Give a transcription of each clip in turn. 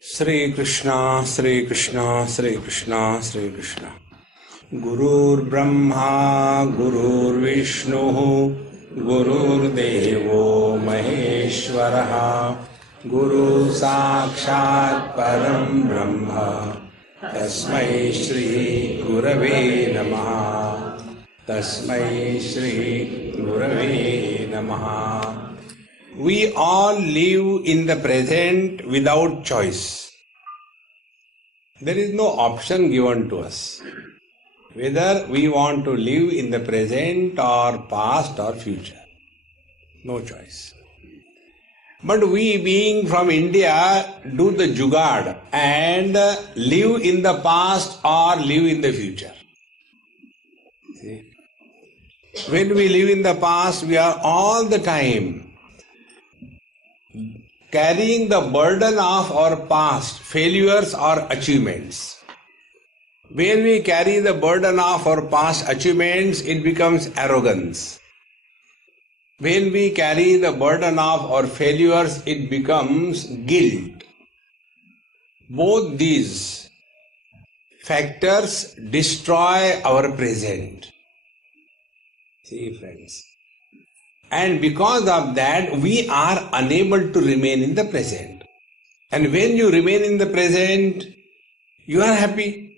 Shri Krishna, Shri Krishna, Shri Krishna, Shri Krishna. Gurur Brahma, Gurur Vishnu, Gurur Devo Maheshwaraha, Guru Sakshat Param Brahma, Tasmai Shri Gurave Namaha, Tasmai Shri Gurave Namaha. We all live in the present without choice. There is no option given to us, whether we want to live in the present or past or future. No choice. But we, being from India, do the jugaad and live in the past or live in the future. See? When we live in the past, we are all the time carrying the burden of our past failures or achievements. When we carry the burden of our past achievements, it becomes arrogance. When we carry the burden of our failures, it becomes guilt. Both these factors destroy our present. See, friends. And because of that, we are unable to remain in the present. And when you remain in the present, you are happy.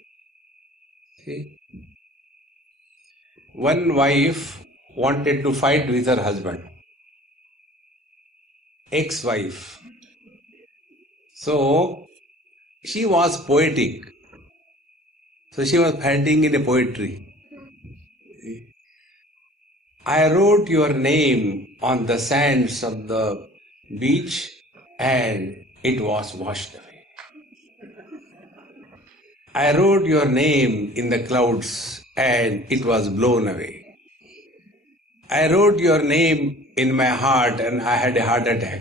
See? One wife wanted to fight with her husband, ex-wife. So, she was poetic. So, she was fighting in a poetry. I wrote your name on the sands of the beach and it was washed away. I wrote your name in the clouds and it was blown away. I wrote your name in my heart and I had a heart attack.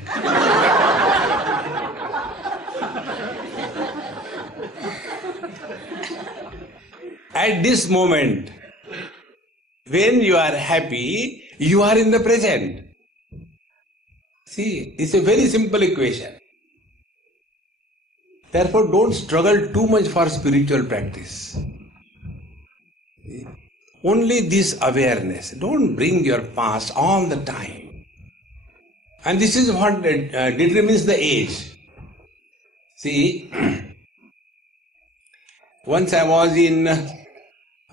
At this moment, when you are happy, you are in the present. See, it's a very simple equation. Therefore, don't struggle too much for spiritual practice. Only this awareness. Don't bring your past all the time. And this is what determines the age. See, once I was in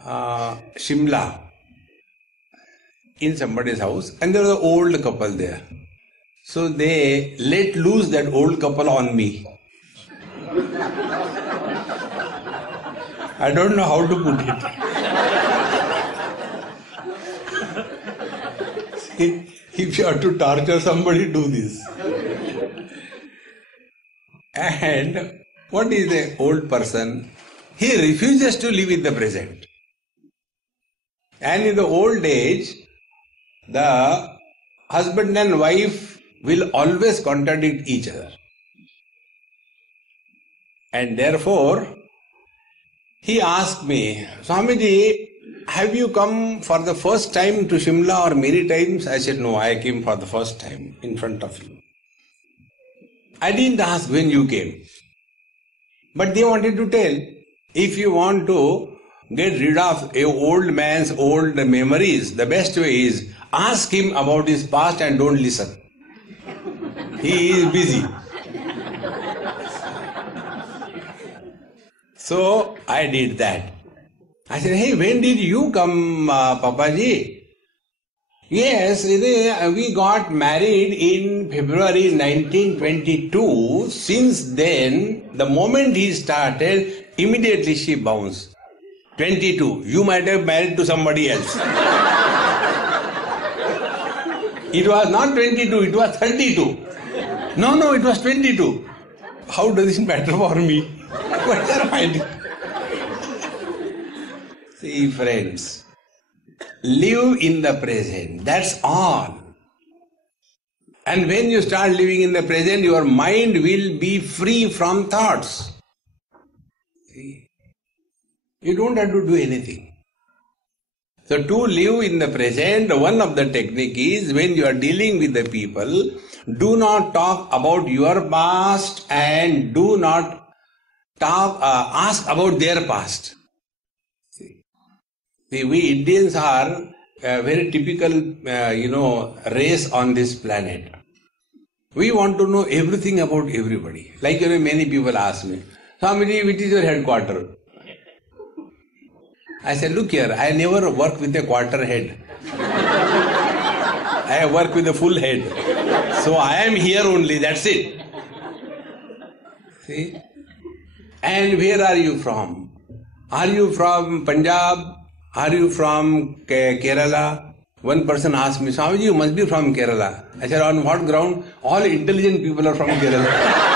Shimla, in somebody's house, and there was an old couple there. So they let loose that old couple on me. I don't know how to put it. See, if you have to torture somebody, do this. And what is the old person? He refuses to live in the present. And in the old age, the husband and wife will always contradict each other. And therefore, he asked me, Swamiji, have you come for the first time to Shimla or many times? I said, no, I came for the first time in front of you. I didn't ask when you came. But they wanted to tell, if you want to get rid of an old man's old memories, the best way is ask him about his past and don't listen. He is busy. So I did that. I said, hey, when did you come, Papaji? Yes, we got married in February 1922. Since then, the moment he started, immediately she bounced. 22. You might have married to somebody else. It was not 22, it was 32. No, it was 22. How does it matter for me? What are fighting? See, friends, live in the present. That's all. And when you start living in the present, your mind will be free from thoughts. See? You don't have to do anything. So to live in the present, one of the technique is when you are dealing with the people, do not talk about your past and do not ask about their past. See, we Indians are a very typical, race on this planet. We want to know everything about everybody. Like, many people ask me, Swamiji, which is your headquarter? I said, look here, I never work with a quarter head. I work with a full head. So I am here only, that's it. See? And where are you from? Are you from Punjab? Are you from Kerala? One person asked me, Swamiji, you must be from Kerala. I said, on what ground? All intelligent people are from Kerala.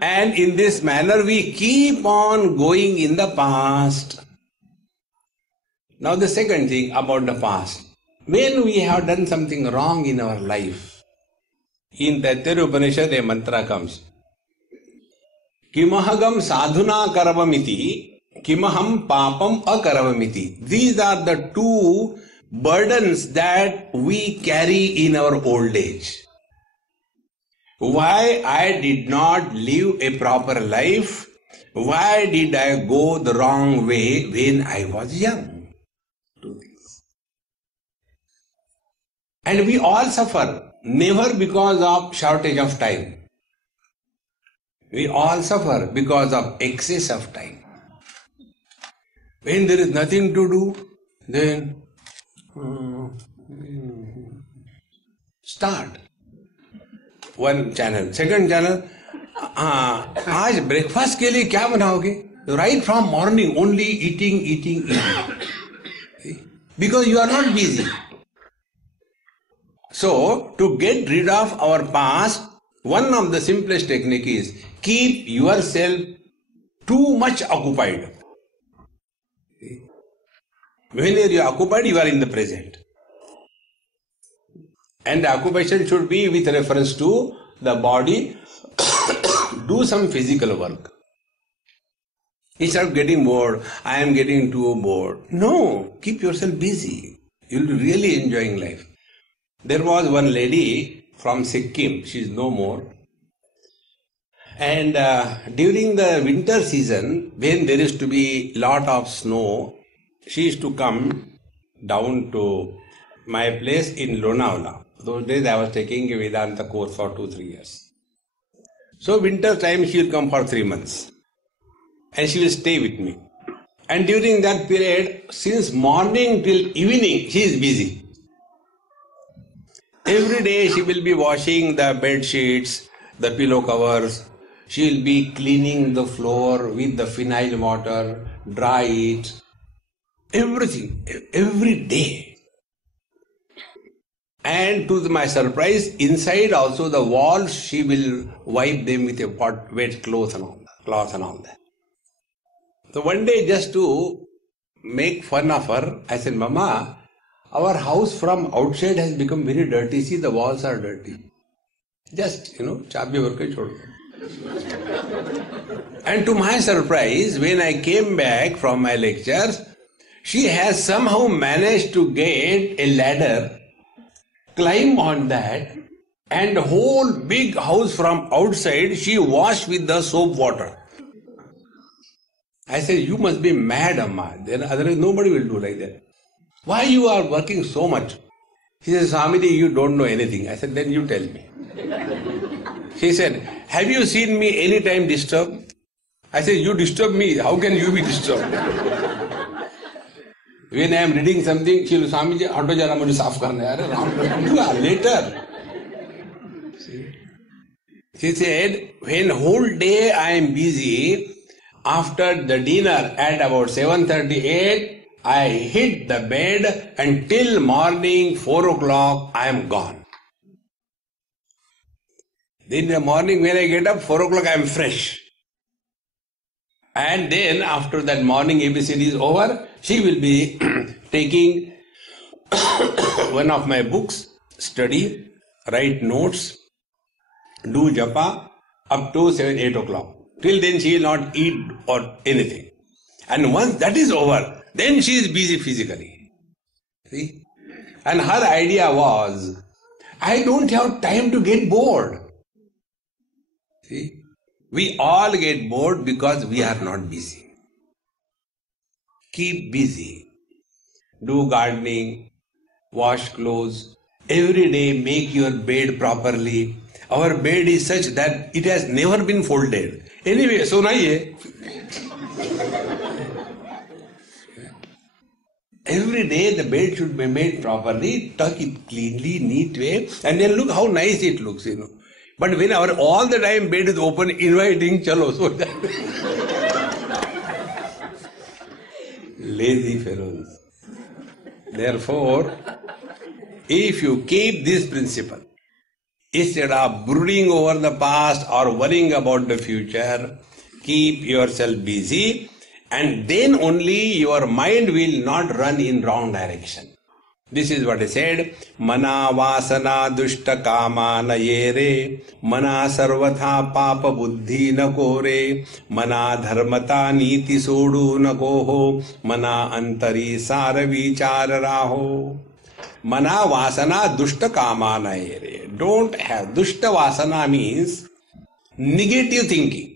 And in this manner we keep on going in the past. Now the second thing about the past. When we have done something wrong in our life, in Taittiriya Upanishad a mantra comes. Kimahagam sadhuna karavamiti, kimaham papam akaravamiti. These are the two burdens that we carry in our old age. Why I did not live a proper life? Why did I go the wrong way when I was young? Two things. And we all suffer, never because of shortage of time. We all suffer because of excess of time. When there is nothing to do, then start. One channel. Second channel, आज breakfast के लिए क्या बनाओगे? Right from morning, only eating. Because you are not busy. So, to get rid of our past, one of the simplest technique is keep yourself too much occupied. When you are occupied, you are in the present. And the occupation should be with reference to the body. Do some physical work. Instead of getting bored, I am getting too bored. No, keep yourself busy. You will be really enjoying life. There was one lady from Sikkim, she is no more. And during the winter season, when there is to be lot of snow, she used to come down to my place in Lonavala. Those days I was taking a Vedanta course for 2-3 years. So winter time she will come for 3 months. And she will stay with me. And during that period, since morning till evening, she is busy. Every day she will be washing the bed sheets, the pillow covers. She will be cleaning the floor with the phenyl water, dry it. Everything, every day. And to my surprise, inside also the walls, she will wipe them with a wet cloth and all that. So one day, just to make fun of her, I said, Mama, our house from outside has become very dirty. See, the walls are dirty. Just, chabi bhar ke chhod do. And to my surprise, when I came back from my lectures, she has somehow managed to get a ladder, climb on that, and the whole big house from outside she washed with the soap water. I said, you must be mad, Amma. Then otherwise nobody will do like that. Why you are working so much? She said, Swamiji, you don't know anything. I said, then you tell me. She said, have you seen me any time disturbed? I said, you disturb me. How can you be disturbed? When I am reading something, she will say, Swamiji, auto jara mujhe saaf karna hai. Later. She said, when whole day I am busy, after the dinner at about 7:38, I hit the bed until morning 4 o'clock I am gone. Then in the morning when I get up, 4 o'clock I am fresh. And then after that morning ABCD is over, she will be taking one of my books, study, write notes, do japa up to 7-8 o'clock. Till then she will not eat or anything. And once that is over, Then she is busy physically. See? And her idea was, I don't have time to get bored. See? We all get bored because we are not busy. Keep busy. Do gardening, wash clothes. Every day make your bed properly. Our bed is such that it has never been folded. Anyway, सुनाइए. Every day the bed should be made properly, tuck it cleanly, neat way, and then look how nice it looks, But when all the time bed is open, inviting, chalo, so that lazy fellows. Therefore, if you keep this principle, instead of brooding over the past or worrying about the future, keep yourself busy, and then only your mind will not run in wrong direction. This is what I said. Mana vasana dushta kama na yere, mana sarvatha papa buddhi na kore, mana dharmata niti sodu na koho, mana antari sara vichara raho. Mana vasana dushta kama na yere. Don't have. Dushta vasana means negative thinking.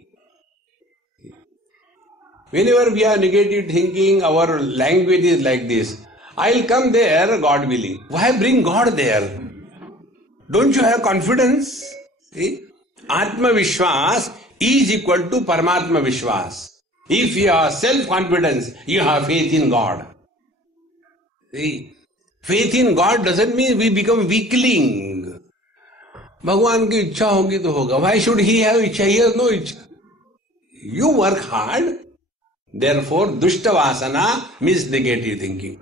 Whenever we are negative thinking, our language is like this. I'll come there, God willing. Why bring God there? Don't you have confidence? See? Atma Vishwas is equal to Paramatma Vishwas. If you have self-confidence, you have faith in God. See? Faith in God doesn't mean we become weakling. Bhagwan ki ichha hogi to hoga. Why should he have ichha? He has no ichha. You work hard. Therefore, dushta vasana means negative thinking.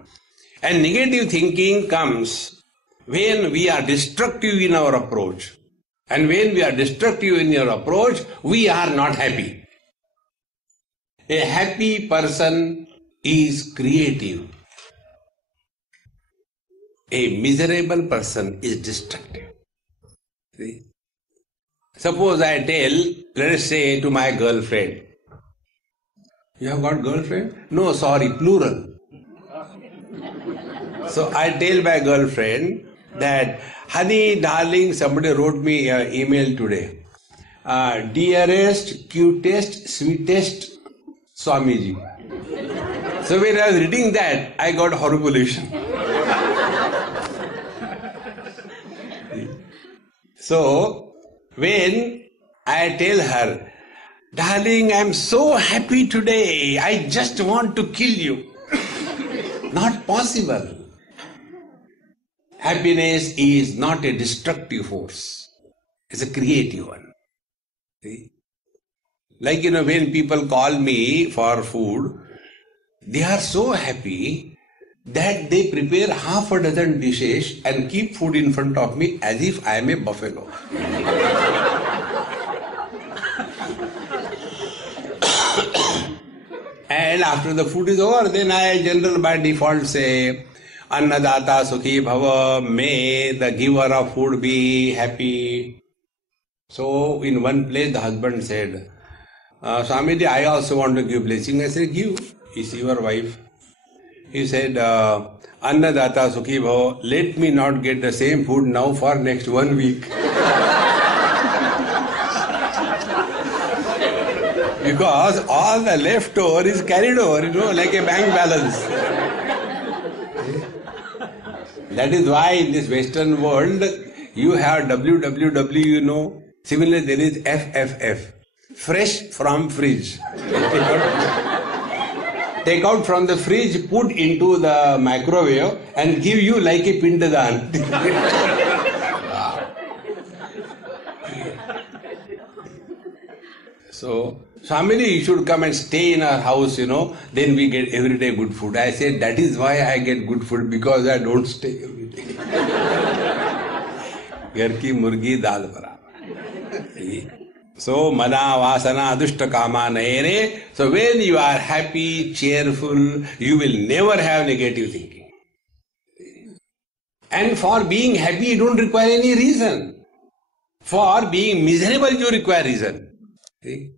And negative thinking comes when we are destructive in our approach. And when we are destructive in your approach, we are not happy. A happy person is creative. A miserable person is destructive. See? Suppose I tell, let us say to my girlfriend, you have got girlfriend? No, sorry, plural. So I tell my girlfriend that, honey, darling, somebody wrote me an email today. Dearest, cutest, sweetest Swamiji. So when I was reading that, I got horripilation. So when I tell her, darling, I am so happy today, I just want to kill you. Not possible. Happiness is not a destructive force. It's a creative one. See? Like, when people call me for food, they are so happy that they prepare half a dozen dishes and keep food in front of me as if I am a buffalo. And after the food is over, then I generally by default say, Annadata Sukhi Bhava, may the giver of food be happy. So in one place the husband said, Swamiji, I also want to give blessing. I said, give. Is your wife? He said, Annadata Sukhi Bhava, let me not get the same food now for next 1 week. Because all the leftover is carried over, like a bank balance. That is why in this Western world, you have WWW, Similarly, there is FFF. Fresh from fridge. Take out from the fridge, put into the microwave and give you like a pindadan. So, Swamiji, you should come and stay in our house, then we get everyday good food. I said, that is why I get good food, because I don't stay every day. Ghar ki murgi dal barabar. So, mana vasana adushta kama naere. So, when you are happy, cheerful, you will never have negative thinking. And for being happy, you don't require any reason. For being miserable, you require reason. See?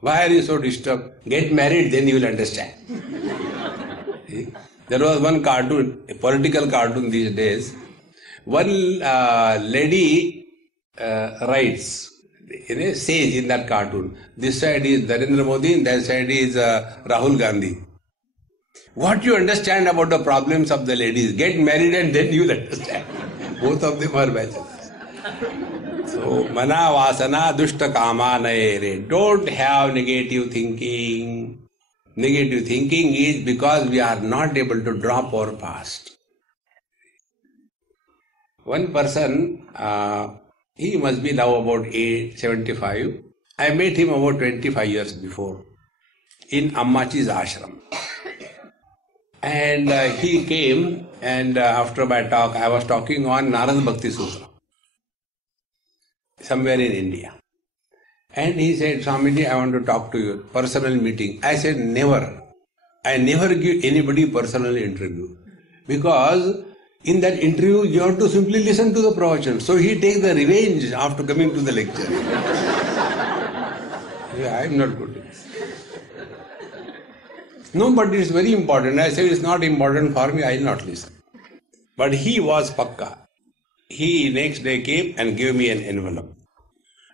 Why are you so disturbed? Get married, then you will understand. There was one cartoon, a political cartoon these days. One lady writes, says in that cartoon, this side is Narendra Modi and that side is Rahul Gandhi. What you understand about the problems of the ladies, get married and then you'll understand. Both of them are bachelors. So, mana vasana dushta kama naere. Don't have negative thinking. Negative thinking is because we are not able to drop our past. One person, he must be now about 75. I met him about 25 years before in Ammachi's ashram. And he came, and after my talk, I was talking on Narad Bhakti Sutra, somewhere in India. And he said, Swamiji, I want to talk to you, personal meeting. I said, never. I never give anybody personal interview. Because in that interview, you have to simply listen to the pravachan. So he takes the revenge after coming to the lecture. I am not good. No, but it is very important. I said, it's not important for me, I will not listen. But he was pakka. He next day came and gave me an envelope.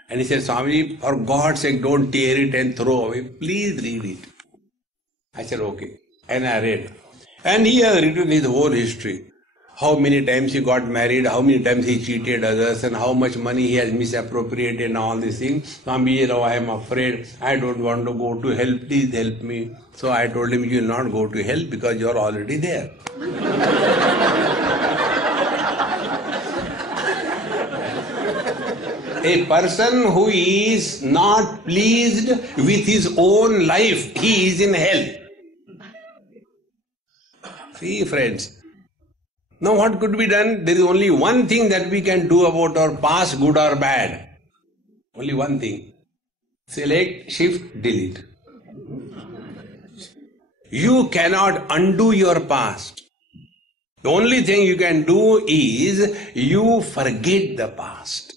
And he said, Swami, for God's sake, don't tear it and throw away. Please read it. I said, okay. And I read. And he has written his whole history. How many times he got married, how many times he cheated others, and how much money he has misappropriated and all these things. Swami, I am afraid. I don't want to go to hell. Please help me. So I told him, you will not go to hell because you are already there. A person who is not pleased with his own life, he is in hell. See, friends. Now what could be done? There is only one thing that we can do about our past, good or bad. Only one thing. Select, shift, delete. You cannot undo your past. The only thing you can do is you forget the past.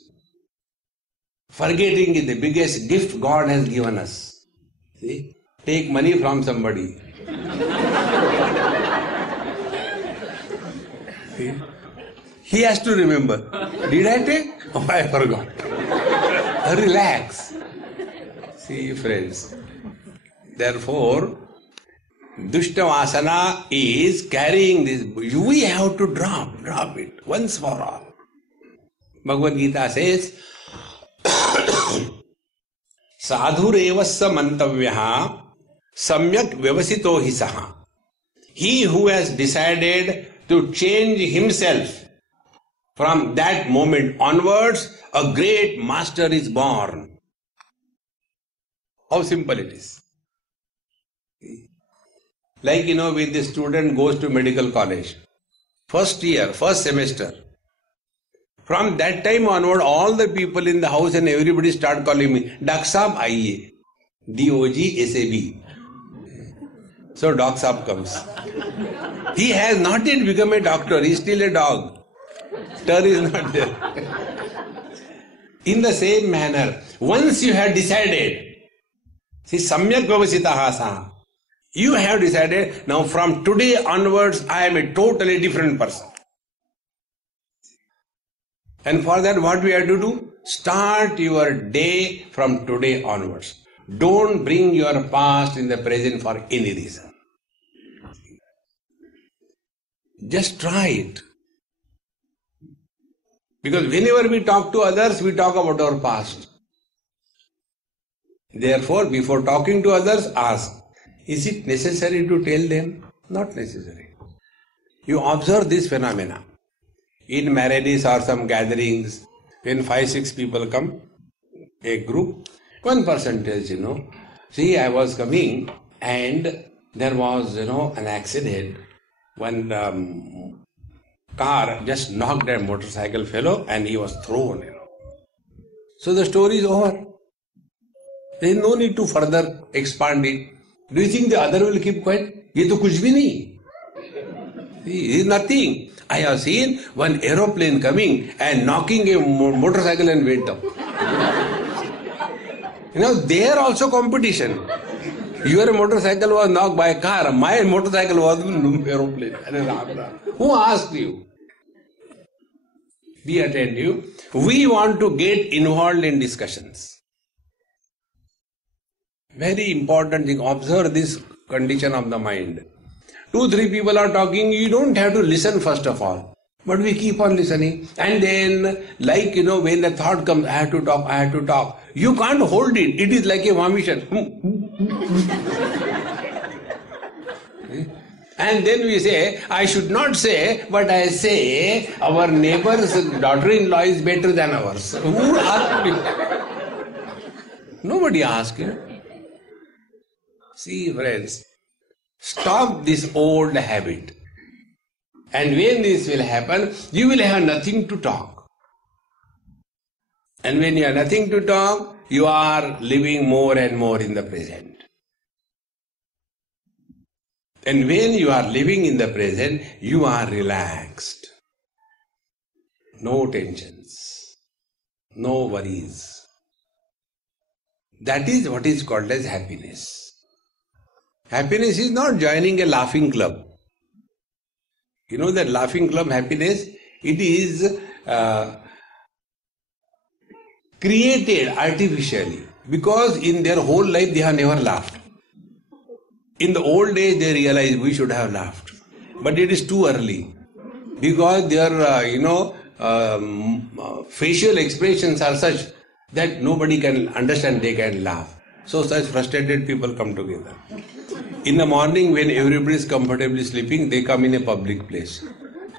Forgetting is the biggest gift God has given us. See? Take money from somebody. See? He has to remember. Did I take? Oh, I forgot. Relax. See, friends. Therefore, Dushta Vasana is carrying this. We have to drop it once for all. Bhagavad Gita says, Sadhurevassa mantavyaha samyak vyavasito hi saha. He who has decided to change himself, from that moment onwards, a great master is born. How simple it is. Like, when the student goes to medical college, first year, first semester, from that time onward, all the people in the house and everybody start calling me, Dak Saab Aiye, D-O-G S-A-B. So Dak Saab comes. He has not yet become a doctor, he is still a dog. Tur is not there. In the same manner, once you have decided, see, Samyak Vyavasitaha Saha, you have decided, now from today onwards, I am a totally different person. And for that, what we have to do? Start your day from today onwards. Don't bring your past in the present for any reason. Just try it. Because whenever we talk to others, we talk about our past. Therefore, before talking to others, ask, is it necessary to tell them? Not necessary. You observe this phenomena. In marriages or some gatherings, when 5-6 people come, a group, one person tells, see, I was coming and there was, an accident. One car just knocked a motorcycle fellow and he was thrown, So the story is over. There is no need to further expand it. Do you think the other will keep quiet? Ye to kuch bhi nahi. It is nothing. I have seen one aeroplane coming and knocking a motorcycle and went down. There also competition. Your motorcycle was knocked by a car. My motorcycle was an aeroplane. Who asked you? Be attentive. We want to get involved in discussions. Very important thing. Observe this condition of the mind. 2-3 people are talking. You don't have to listen first of all. But we keep on listening. And then, when the thought comes, I have to talk. You can't hold it. It is like a vomit. And then we say, I should not say, but I say, our neighbor's daughter-in-law is better than ours. Who asked me? Nobody asked you. See, friends, stop this old habit. And when this will happen, you will have nothing to talk. And when you have nothing to talk, you are living more and more in the present. And when you are living in the present, you are relaxed. No tensions, no worries. That is what is called as happiness. Happiness is not joining a laughing club. You know that laughing club happiness, it is created artificially because in their whole life they have never laughed. In the old days they realized we should have laughed. But it is too early because their facial expressions are such that nobody can understand they can laugh. So such frustrated people come together. In the morning when everybody is comfortably sleeping, they come in a public place.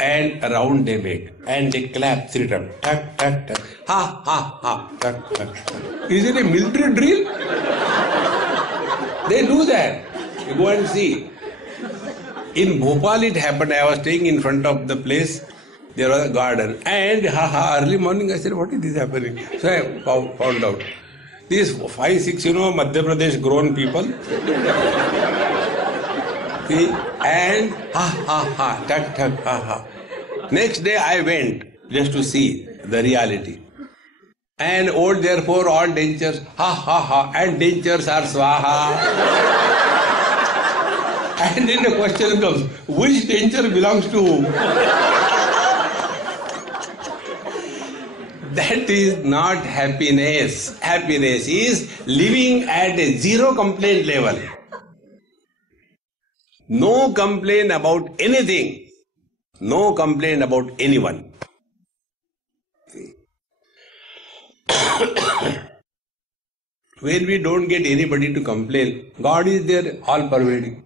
And around they make. And they clap 3 times. Tak, tak, tak. Ha, ha, ha. Tak, tak, tak. Is it a military drill? They do that. You go and see. In Bhopal it happened. I was staying in front of the place. There was a garden. And early morning I said, what is this happening? So I found out. These 5-6, Madhya Pradesh grown people. See? And tak, tak, ha. Next day I went just to see the reality. And therefore all dentures, and dentures are swaha. And then the question comes, which denture belongs to whom? That is not happiness. Happiness is living at a zero complaint level. No complaint about anything. No complaint about anyone. When we don't get anybody to complain, God is there, all pervading.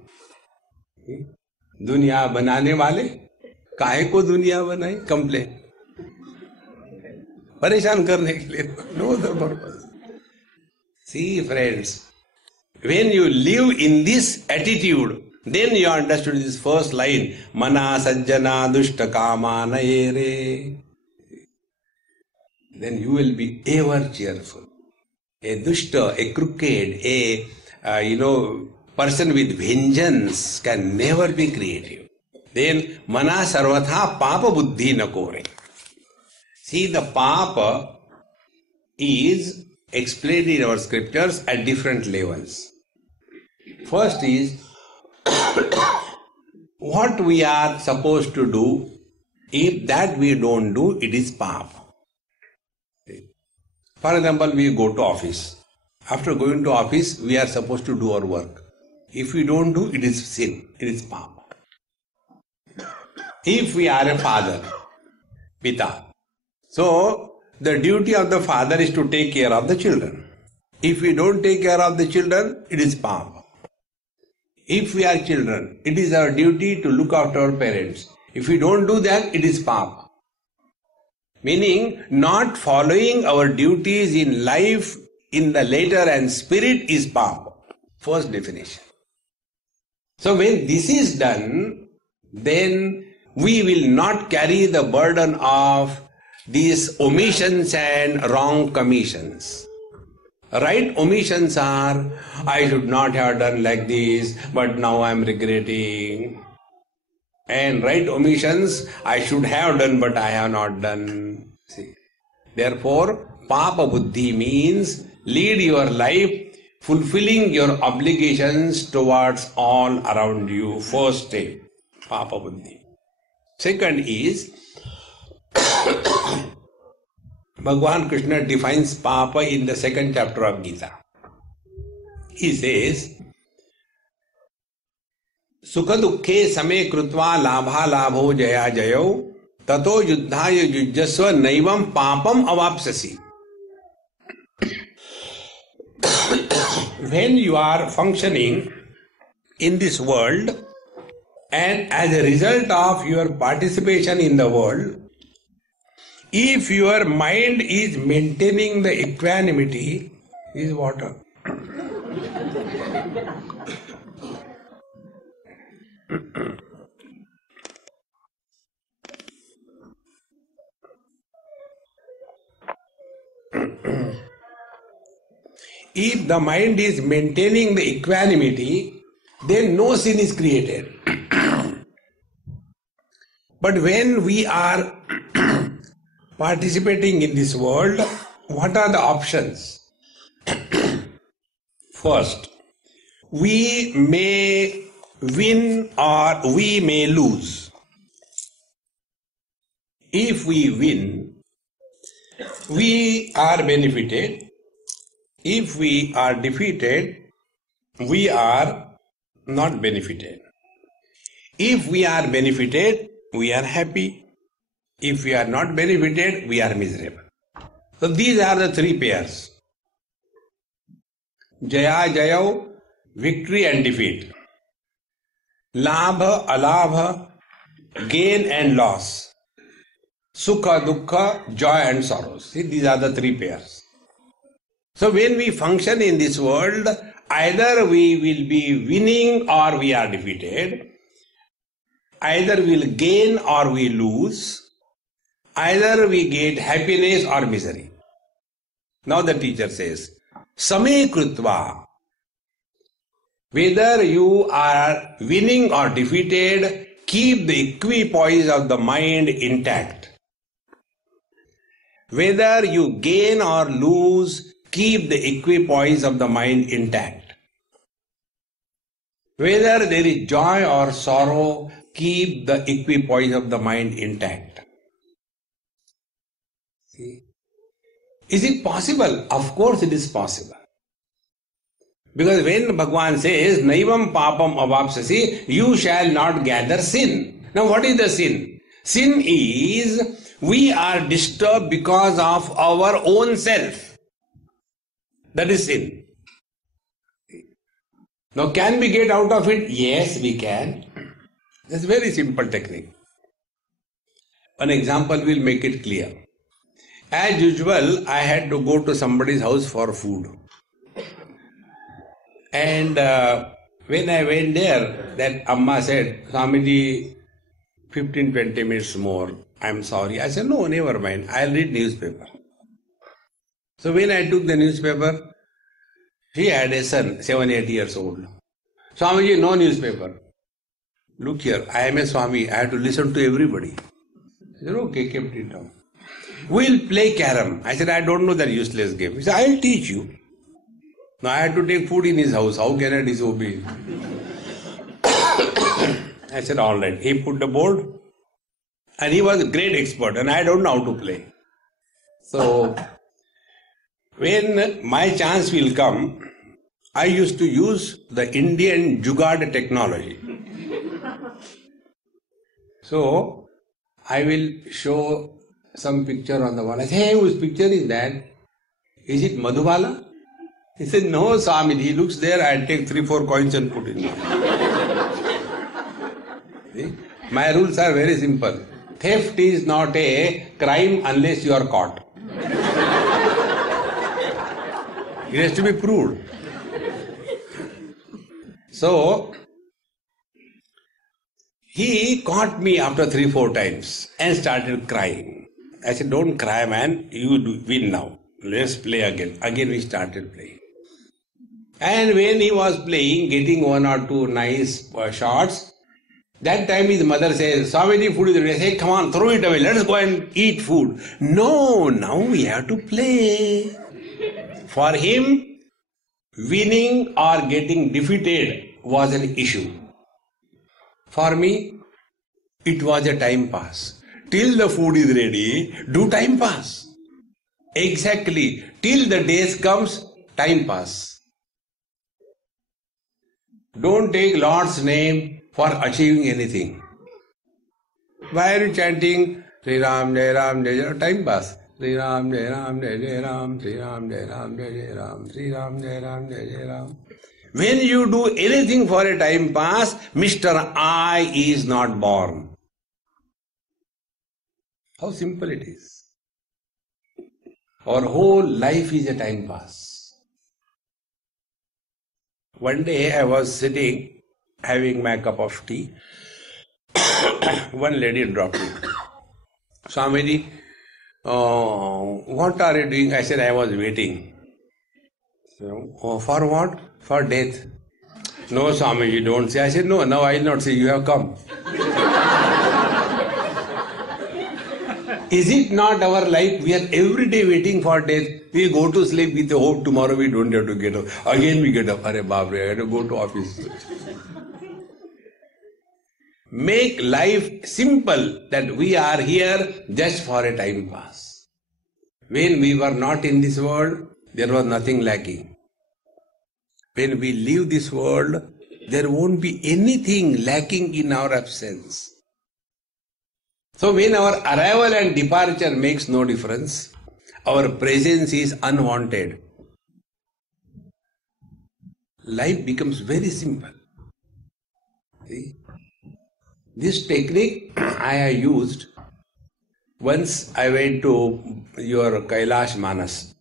दुनिया बनाने वाले काहे को दुनिया बनाई? Complain, परेशान करने के लिए. No other purpose. See, friends, when you live in this attitude, then you understood this first line, mana sajjana dushta kama nayere. Then you will be ever cheerful. A dushta, a crooked, a person with vengeance can never be creative. Then mana sarvatha papa buddhi na kore. See, the papa is explained in our scriptures at different levels. First is what we are supposed to do. If that we don't do, it is papa. For example, we go to office. After going to office, we are supposed to do our work. If we don't do, it is sin. It is papa. If we are a father, pita, so the duty of the father is to take care of the children. If we don't take care of the children, it is papa. If we are children, it is our duty to look after our parents. If we don't do that, it is papa. Meaning, not following our duties in life, in the letter and spirit is papa. First definition. So when this is done, then we will not carry the burden of these omissions and wrong commissions. Right omissions are, I should not have done like this, but now I am regretting. And right omissions, I should have done, but I have not done. See. Therefore, papa buddhi means lead your life fulfilling your obligations towards all around you. First step, Papa Buddhi. Second is, Bhagavan Krishna defines Papa in the second chapter of Gita. He says, Sukha dukhe same krutva labha labho jaya jayo tato yuddhaya yujjasva naivam papam avapsasi. When you are functioning in this world and as a result of your participation in the world, if your mind is maintaining the equanimity, is water. If the mind is maintaining the equanimity, then no sin is created. But when we are participating in this world, what are the options? First, we may win or we may lose. If we win, we are benefited. If we are defeated, we are not benefited. If we are benefited, we are happy. If we are not benefited, we are miserable. So these are the three pairs. Jaya Jayo, victory and defeat. Labha Alabha, gain and loss. Sukha Dukkha, joy and sorrows. See, these are the three pairs. So when we function in this world, either we will be winning or we are defeated. Either we will gain or we lose. Either we get happiness or misery. Now the teacher says, Same Krutva. Whether you are winning or defeated, keep the equipoise of the mind intact. Whether you gain or lose, keep the equipoise of the mind intact. Whether there is joy or sorrow, keep the equipoise of the mind intact. See? Is it possible? Of course it is possible. Because when Bhagavan says, Naivam papam avapsasi, you shall not gather sin. Now what is the sin? Sin is, we are disturbed because of our own self. That is sin. Now can we get out of it? Yes, we can. It's a very simple technique. An example will make it clear. As usual, I had to go to somebody's house for food. And when I went there, that Amma said, Swamiji, 15-20 minutes more, I'm sorry. I said, no, never mind, I'll read newspaper. So when I took the newspaper, she had a son, 7-8 years old. Swamiji, no newspaper. Look here, I am a Swami, I have to listen to everybody. I said, okay, kept it down. We'll play carom. I said, I don't know that useless game. He said, I'll teach you. Now I had to take food in his house. How can I disobey? I said, all right. He put the board and he was a great expert and I don't know how to play. So when my chance will come, I used to use the Indian Jugaad technology. So I will show some picture on the wall. I say, hey, whose picture is that? Is it Madhubala? He said, no, Swami, he looks there, I'll take 3-4 coins and put in. See? My rules are very simple. Theft is not a crime unless you are caught. It has to be proved. So, he caught me after 3-4 times and started crying. I said, don't cry, man, you win now. Let's play again. Again we started playing. And when he was playing, getting 1 or 2 nice shots, that time his mother says, Swamiji, food is ready. I say, come on, throw it away. Let us go and eat food. No, now we have to play. For him, winning or getting defeated was an issue. For me, it was a time pass. Till the food is ready, do time pass. Exactly. Till the days comes, time pass. Don't take Lord's name for achieving anything. Why are you chanting Sri Ram, Jai Ram, Jai Ram? Time pass. Sri Ram, Jai Ram, Jai Jai Ram, Sri Ram, Jai Ram, Jai Jai Ram, Sri Ram, Jai Ram, Jai Jai Ram. When you do anything for a time pass, Mr. I is not born. How simple it is. Our whole life is a time pass. One day I was sitting, having my cup of tea. One lady dropped in. Swamiji, what are you doing? I said, I was waiting. For what? For death. No, Swamiji, don't say. I said, no, now I will not say, you have come. Is it not our life? We are every day waiting for death. We go to sleep with the hope tomorrow we don't have to get up. Again we get up. Arey baap re, I have to go to office. Make life simple that we are here just for a time pass. When we were not in this world, there was nothing lacking. When we leave this world, there won't be anything lacking in our absence. So when our arrival and departure makes no difference, our presence is unwanted. Life becomes very simple. See? This technique I have used once I went to your Kailash Manas.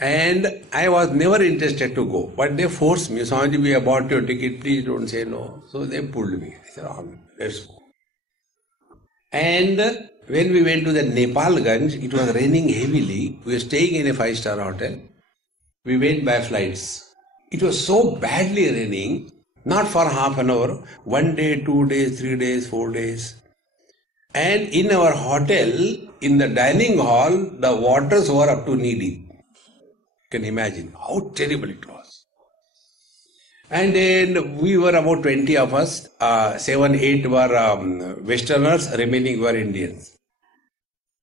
And I was never interested to go. But they forced me. Swamiji, we have bought your ticket, please don't say no. So they pulled me. I said, oh, let's go. And when we went to the Nepalganj, it was raining heavily. We were staying in a 5-star hotel. We went by flights. It was so badly raining, not for half an hour, 1 day, 2 days, 3 days, 4 days. And in our hotel, in the dining hall, the waters were up to knee deep. You can imagine how terrible it was. And then we were about 20 of us, 7, 8 were Westerners, remaining were Indians.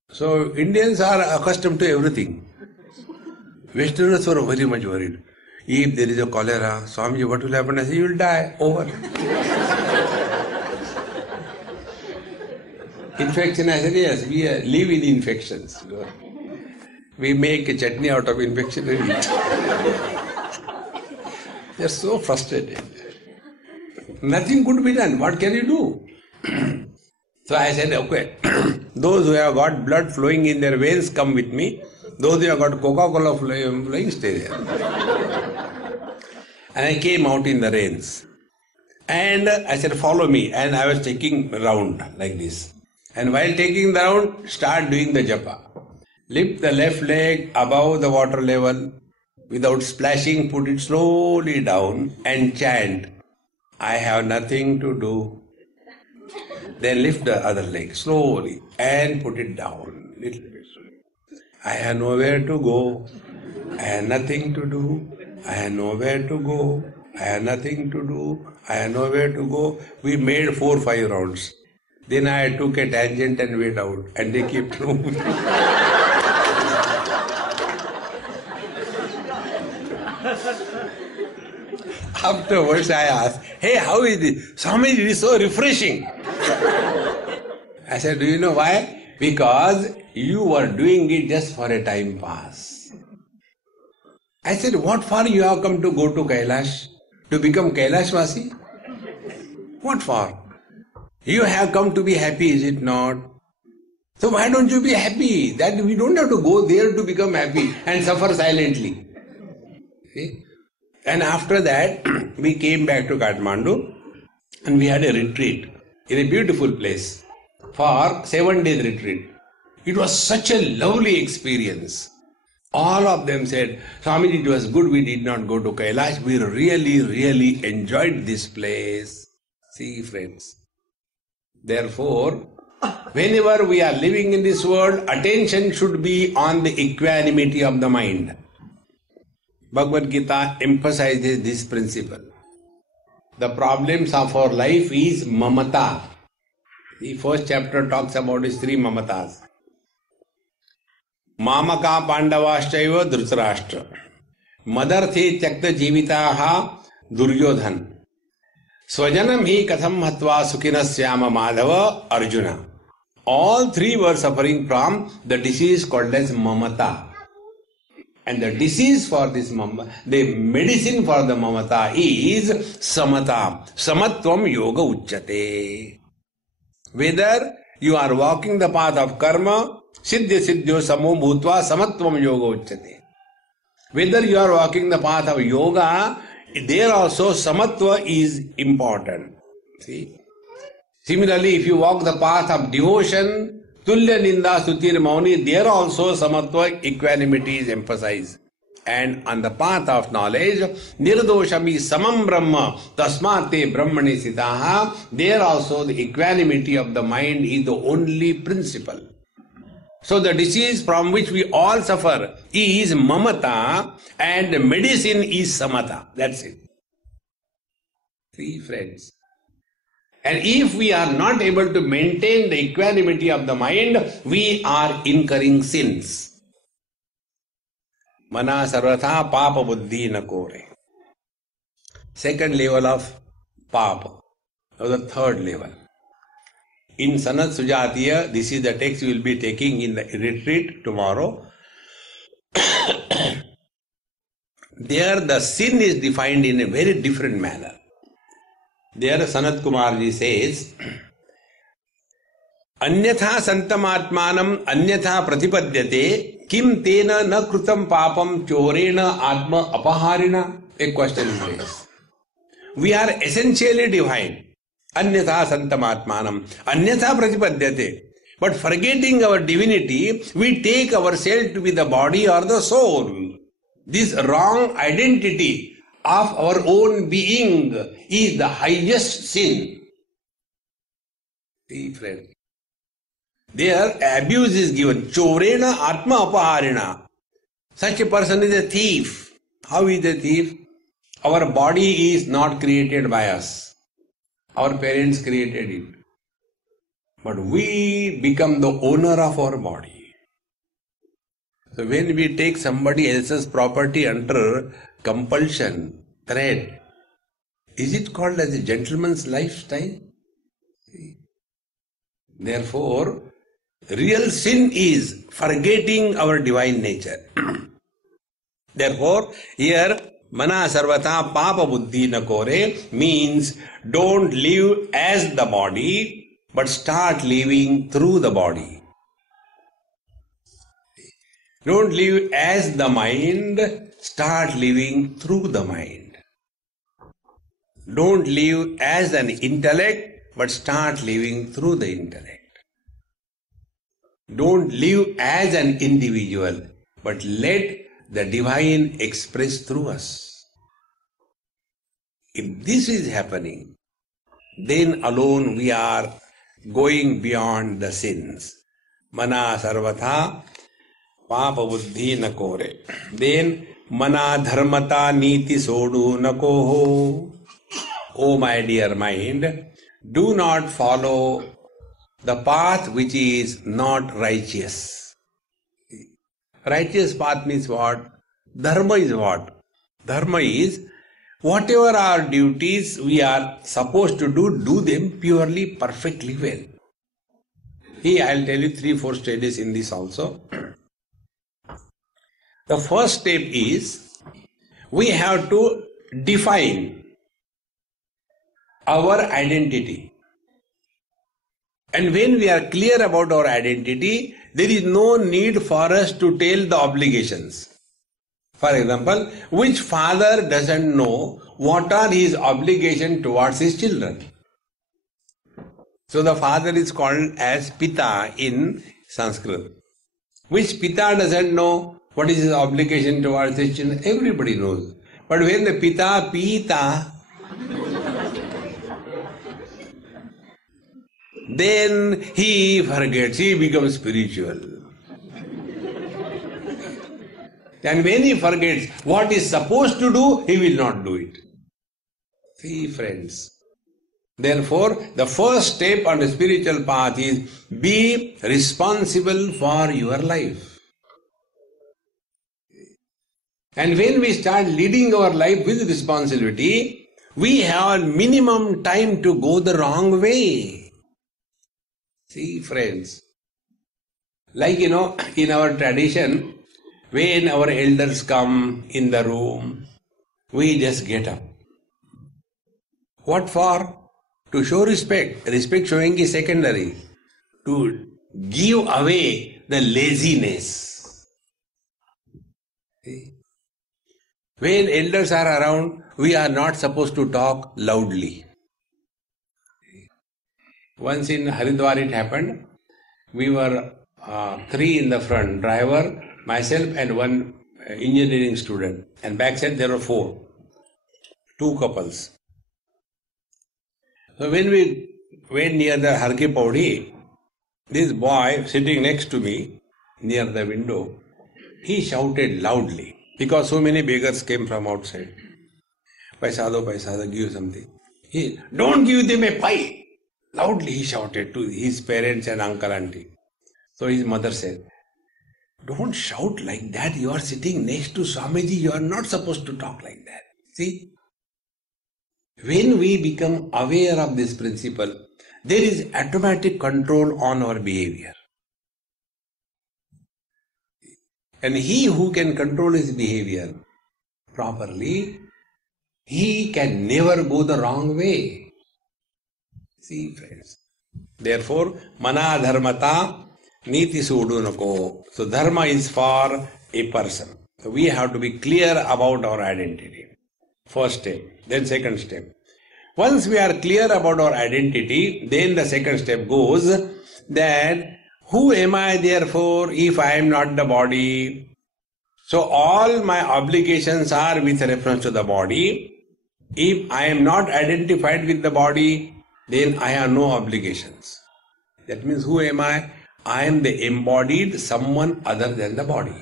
So Indians are accustomed to everything. Westerners were very much worried. If there is a cholera, Swamiji, what will happen? I say, you will die. Over. Infection, I said, yes, we live in infections. We make a chutney out of infection and eat. They are so frustrated. Nothing could be done. What can you do? So I said, okay, those who have got blood flowing in their veins, come with me. Those who have got Coca-Cola flowing, stay there. And I came out in the rains. And I said, follow me. And I was taking round like this. And while taking the round, start doing the japa. Lift the left leg above the water level. Without splashing, put it slowly down and chant, I have nothing to do. Then lift the other leg slowly and put it down little bit. I have nowhere to go. I have nothing to do. I have nowhere to go. I have nothing to do. I have nowhere to go. We made 4-5 rounds. Then I took a tangent and went out. And they kept moving. Afterwards I asked, hey, how is it? Swami, it is so refreshing. I said, do you know why? Because you were doing it just for a time pass. I said, what for you have come to go to Kailash? To become Kailashvasi? What for? You have come to be happy, is it not? So why don't you be happy? That we don't have to go there to become happy and suffer silently. See? And after that, we came back to Kathmandu and we had a retreat in a beautiful place for 7 days retreat. It was such a lovely experience. All of them said, Swamiji, it was good we did not go to Kailash. We really enjoyed this place. See, friends. Therefore, whenever we are living in this world, attention should be on the equanimity of the mind. Bhagavad Gita emphasizes this principle. The problems of our life is mamata. The first chapter talks about these three mamatas. Mamaka Pandavaschaiva Dhritarashtra. Madarthe Tyakta Jivitaha Duryodhan. Swajanam hi katham hatva sukhinasyama Madhava Arjuna. All three were suffering from the disease called as mamata. And the disease for this the medicine for the mamata is samata. Samatvam yoga uchyate. Whether you are walking the path of karma, siddhya siddhyo samo bhutva samatvam yoga uchyate. Whether you are walking the path of yoga, there also samatva is important. See? Similarly, if you walk the path of devotion, tulya ninda sutir mauni, there also samatva, equanimity is emphasized. And on the path of knowledge, nirdoshami samam brahma tasmate brahmani sitaha, there also the equanimity of the mind is the only principle. So the disease from which we all suffer is mamata and medicine is samata. That's it. See, friends. And if we are not able to maintain the equanimity of the mind, we are incurring sins. Mana sarvatha papa buddhi na kore. Second level of papa, or the third level. In Sanat Sujatiya, this is the text we will be taking in the retreat tomorrow. There the sin is defined in a very different manner. There Sanat Kumarji says, Anyatha santamatmanam anyatha pratipadyate kim tena na krutam papam chorena atma apaharina. A question is raised. We are essentially divine. Anyatha santamatmanam anyatha pratipadyate. But forgetting our divinity, we take ourselves to be the body or the soul. This wrong identity of our own being is the highest sin. See, friend. There abuse is given. Chorena atma apaharina. Such a person is a thief. How is a thief? Our body is not created by us. Our parents created it. But we become the owner of our body. So when we take somebody else's property under compulsion, threat, is it called as a gentleman's lifestyle? Therefore, real sin is forgetting our divine nature. Therefore, here, mana sarvata papa buddhi na kore means don't live as the body, but start living through the body. Don't live as the mind, start living through the mind. Don't live as an intellect, but start living through the intellect. Don't live as an individual, but let the divine express through us. If this is happening, then alone we are going beyond the sins. Mana sarvatha papa buddhi na kore. Then mana dharmata niti sodu na koho. O my dear mind, do not follow the path which is not righteous. Righteous path means what? Dharma is what? Dharma is whatever our duties we are supposed to do them purely, perfectly well. Here I will tell you 3-4 stages in this also. The first step is we have to define our identity. And when we are clear about our identity, there is no need for us to tell the obligations. For example, which father doesn't know what are his obligations towards his children? So the father is called as Pita in Sanskrit. Which Pita doesn't know what is his obligation towards his children? Everybody knows. But when the Pita, then he forgets, he becomes spiritual. And when he forgets what he is supposed to do, he will not do it. See, friends. Therefore, the first step on the spiritual path is be responsible for your life. And when we start leading our life with responsibility, we have minimum time to go the wrong way. See, friends, like in our tradition, when our elders come in the room, we just get up. What for? To show respect. Respect showing is secondary. To give away the laziness. See? When elders are around, we are not supposed to talk loudly. Once in Haridwar it happened, we were three in the front, driver, myself and one engineering student. And backside there were four, two couples. So when we went near the Harki Paudi, this boy sitting next to me near the window, he shouted loudly because so many beggars came from outside. Paisa do, give something. He, don't give them a pie. Loudly he shouted to his parents and uncle auntie. So his mother said, don't shout like that. You are sitting next to Swamiji. You are not supposed to talk like that. See? When we become aware of this principle, there is automatic control on our behavior. And he who can control his behavior properly, he can never go the wrong way. See, friends. Therefore, mana dharmata niti sudunako. So dharma is for a person. So we have to be clear about our identity. First step. Then second step. Once we are clear about our identity, then the second step goes that who am I therefore if I am not the body? So all my obligations are with reference to the body. If I am not identified with the body, then I have no obligations. That means who am I? I am the embodied someone other than the body.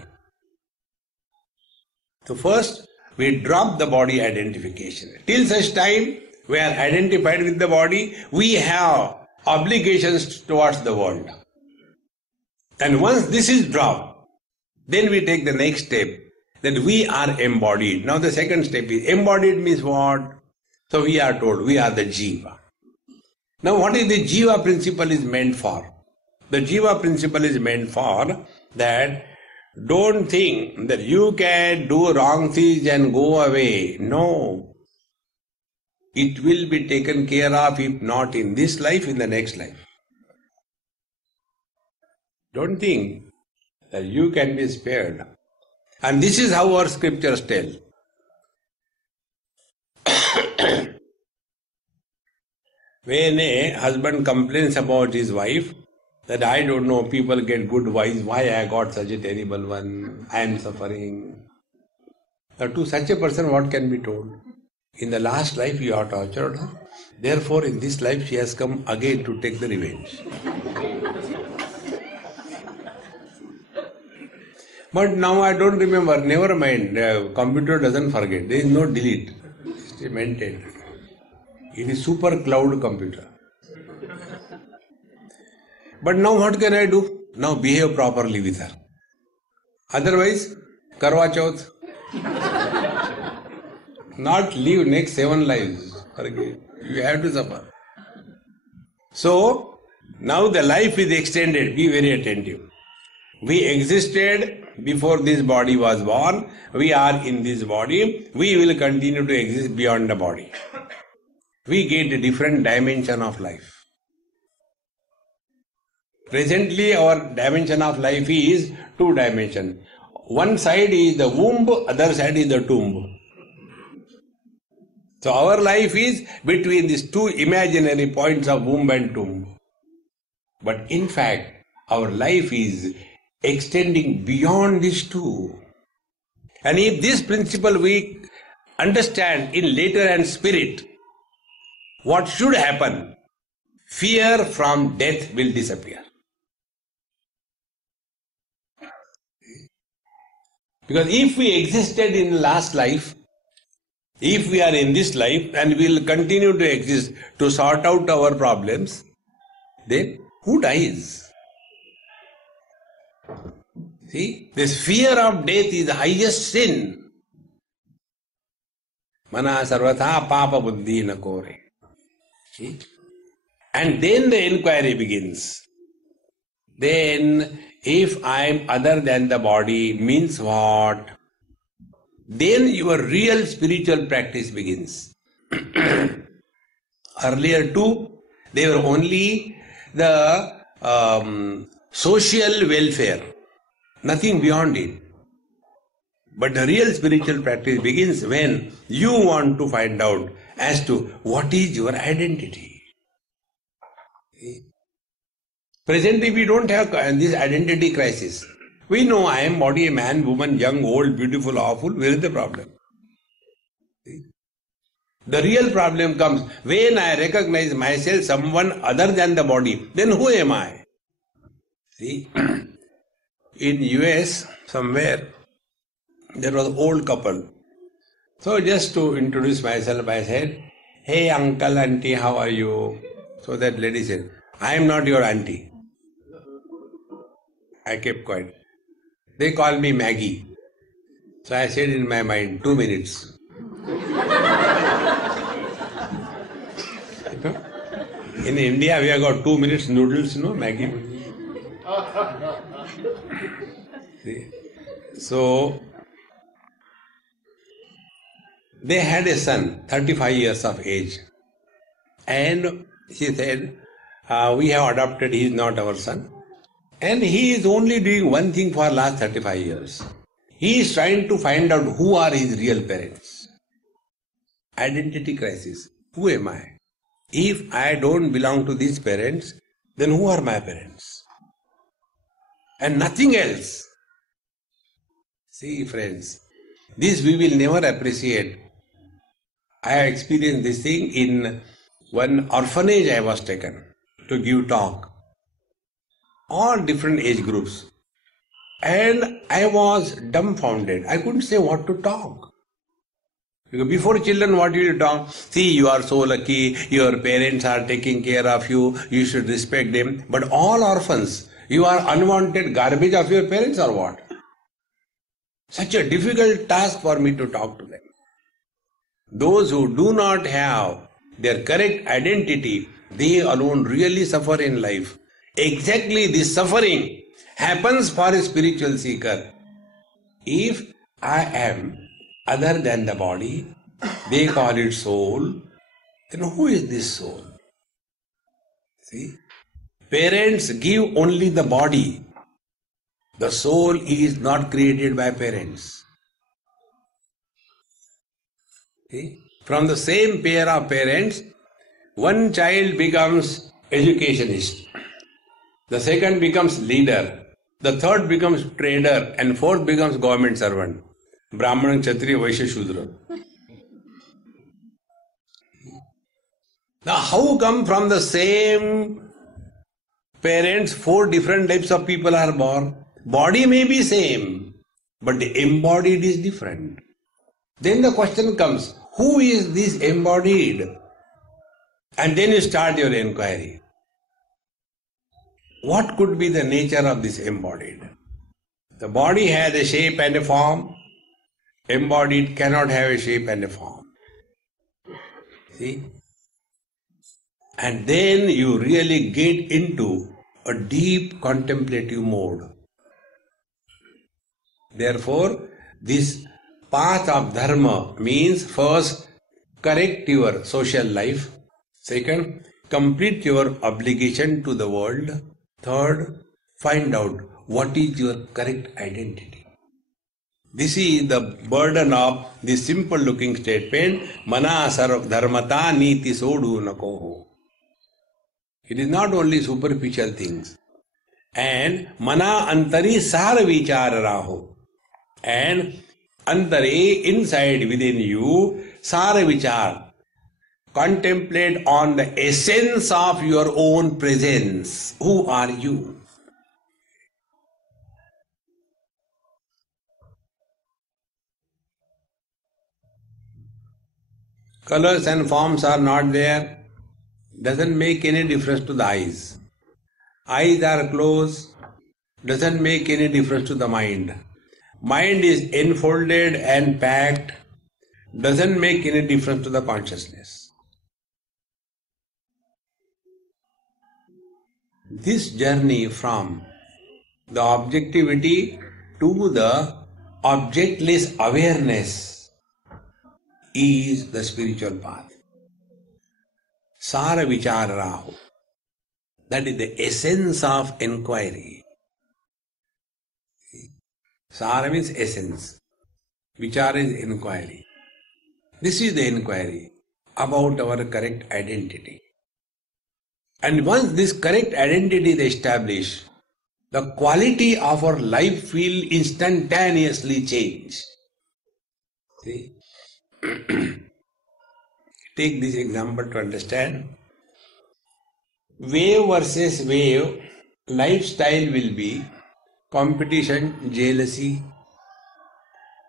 So first, we drop the body identification. Till such time, we are identified with the body, we have obligations towards the world. And once this is dropped, then we take the next step, that we are embodied. Now the second step is, embodied means what? So we are told, we are the jiva. Now what is the jiva principle is meant for? The jiva principle is meant for that don't think that you can do wrong things and go away. No. It will be taken care of, if not in this life, in the next life. Don't think that you can be spared. And this is how our scriptures tell. When a husband complains about his wife, that I don't know, people get good wives, why I got such a terrible one, I am suffering. Now to such a person what can be told? In the last life you have tortured her, therefore in this life she has come again to take the revenge. But now I don't remember, never mind, computer doesn't forget, there is no delete, it is maintained. It is super cloud computer. But now what can I do? Now behave properly with her. Otherwise, Karwa Chauth. Not live next 7 lives. You have to suffer. So, now the life is extended. Be very attentive. We existed before this body was born. We are in this body. We will continue to exist beyond the body. We get a different dimension of life. Presently, our dimension of life is 2 dimensions. One side is the womb, other side is the tomb. So our life is between these 2 imaginary points of womb and tomb. But in fact, our life is extending beyond these 2. And if this principle we understand in letter and spirit, what should happen? Fear from death will disappear. Because if we existed in last life, if we are in this life and will continue to exist to sort out our problems, then who dies? See, this fear of death is the highest sin. Mana sarvatha papa buddhi na kore. See? And then the inquiry begins. Then, if I am other than the body, means what? Then your real spiritual practice begins. Earlier too, they were only the social welfare, nothing beyond it. But the real spiritual practice begins when you want to find out as to what is your identity. Presently we don't have this identity crisis. We know I am body, man, woman, young, old, beautiful, awful. Where is the problem? The real problem comes when I recognize myself someone other than the body. Then who am I? See, in US somewhere there was an old couple. So just to introduce myself, I said, "Hey uncle, auntie, how are you?" So that lady said, "I am not your auntie." I kept quiet. They call me Maggie. So I said in my mind, 2 minutes. In India we have got 2 minutes noodles, Maggie. See? So they had a son, 35 years of age. And she said, we have adopted, he is not our son. And he is only doing one thing for last 35 years. He is trying to find out who are his real parents. Identity crisis. Who am I? If I don't belong to these parents, then who are my parents? And nothing else. See friends, this we will never appreciate. I have experienced this thing in one orphanage I was taken to give talk. All different age groups. And I was dumbfounded. I couldn't say what to talk. Because before children, what do you talk? See, you are so lucky, your parents are taking care of you, you should respect them. But all orphans, you are unwanted garbage of your parents or what? Such a difficult task for me to talk to them. Those who do not have their correct identity, they alone really suffer in life. Exactly this suffering happens for a spiritual seeker. If I am other than the body, they call it soul, then who is this soul? See? Parents give only the body. The soul is not created by parents. See? From the same pair of parents, one child becomes educationist. The second becomes leader. The third becomes trader. And fourth becomes government servant. Brahman, Kshatriya, Vaishya, Shudra. Now how come from the same parents, 4 different types of people are born? Body may be same, but the embodied is different. Then the question comes, who is this embodied? And then you start your inquiry. What could be the nature of this embodied? The body has a shape and a form. Embodied cannot have a shape and a form. See? And then you really get into a deep contemplative mode. Therefore, this path of dharma means first, correct your social life. Second, complete your obligation to the world. Third, find out what is your correct identity. This is the burden of this simple looking statement, Mana sarv dharmata niti sodu nakoho. It is not only superficial things. And Mana antari sar vichar raho. And antare, inside within you, sar vichar. Contemplate on the essence of your own presence. Who are you? Colors and forms are not there. Doesn't make any difference to the eyes. Eyes are closed. Doesn't make any difference to the mind. Mind is enfolded and packed. Doesn't make any difference to the consciousness. This journey from the objectivity to the objectless awareness is the spiritual path. Sara vichara rahu. That is the essence of inquiry. Sara means essence. Vichara is inquiry. This is the inquiry about our correct identity. And once this correct identity is established, the quality of our life will instantaneously change. See? Take this example to understand. Wave versus wave, lifestyle will be competition, jealousy,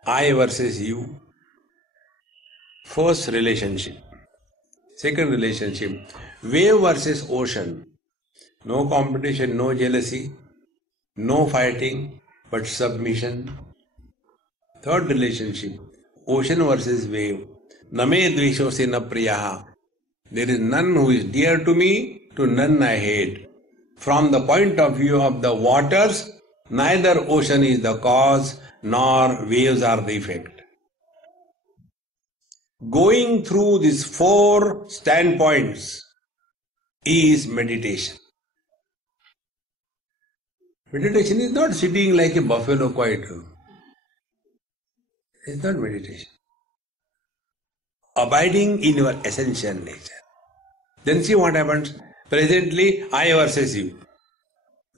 I versus you. First relationship. Second relationship, wave versus ocean. No competition, no jealousy, no fighting, but submission. Third relationship, ocean versus wave. Name dveshose na priyaha. There is none who is dear to me, to none I hate. From the point of view of the waters, neither ocean is the cause, nor waves are the effect. Going through these four standpoints is meditation. Meditation is not sitting like a buffalo quiet. It's not meditation. Abiding in your essential nature. Then see what happens. Presently, I versus you.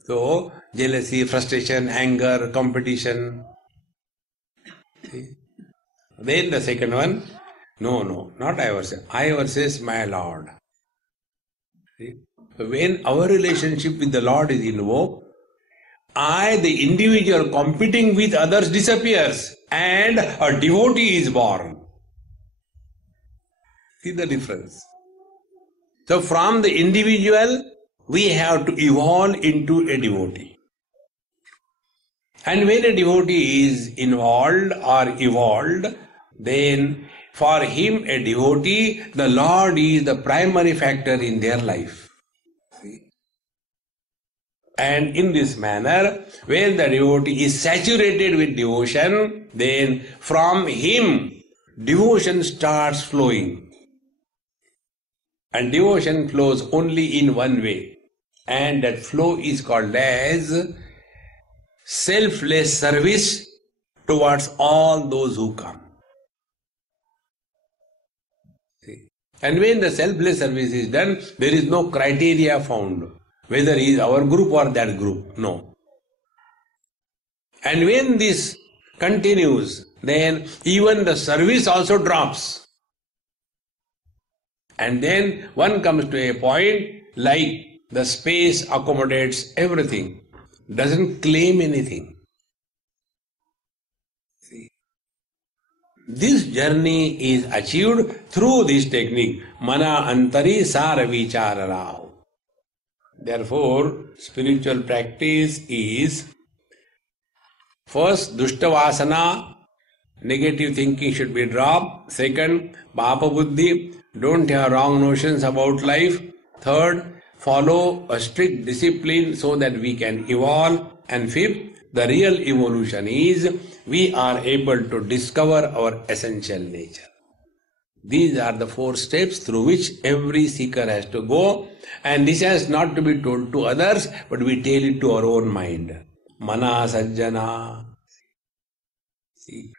So, jealousy, frustration, anger, competition. See? Then the second one, no, not I versus my Lord. See? So when our relationship with the Lord is invoked, I, the individual competing with others, disappears and a devotee is born. See the difference. So from the individual, we have to evolve into a devotee. And when a devotee is involved or evolved, then for him, a devotee, the Lord is the primary factor in their life. See? And in this manner, when the devotee is saturated with devotion, then from him, devotion starts flowing. And devotion flows only in one way. And that flow is called as selfless service towards all those who come. See? And when the selfless service is done, there is no criteria found, whether it is our group or that group. No. And when this continues, then even the service also drops. And then one comes to a point like the space accommodates everything, doesn't claim anything. See? This journey is achieved through this technique, mana antari sara vichara rahu. Therefore, spiritual practice is first dushta vasana, negative thinking should be dropped. Second, papa buddhi, don't have wrong notions about life. Third, follow a strict discipline so that we can evolve. And fifth, the real evolution is we are able to discover our essential nature. These are the four steps through which every seeker has to go, and this has not to be told to others, but we tell it to our own mind. Mana sajjana. See.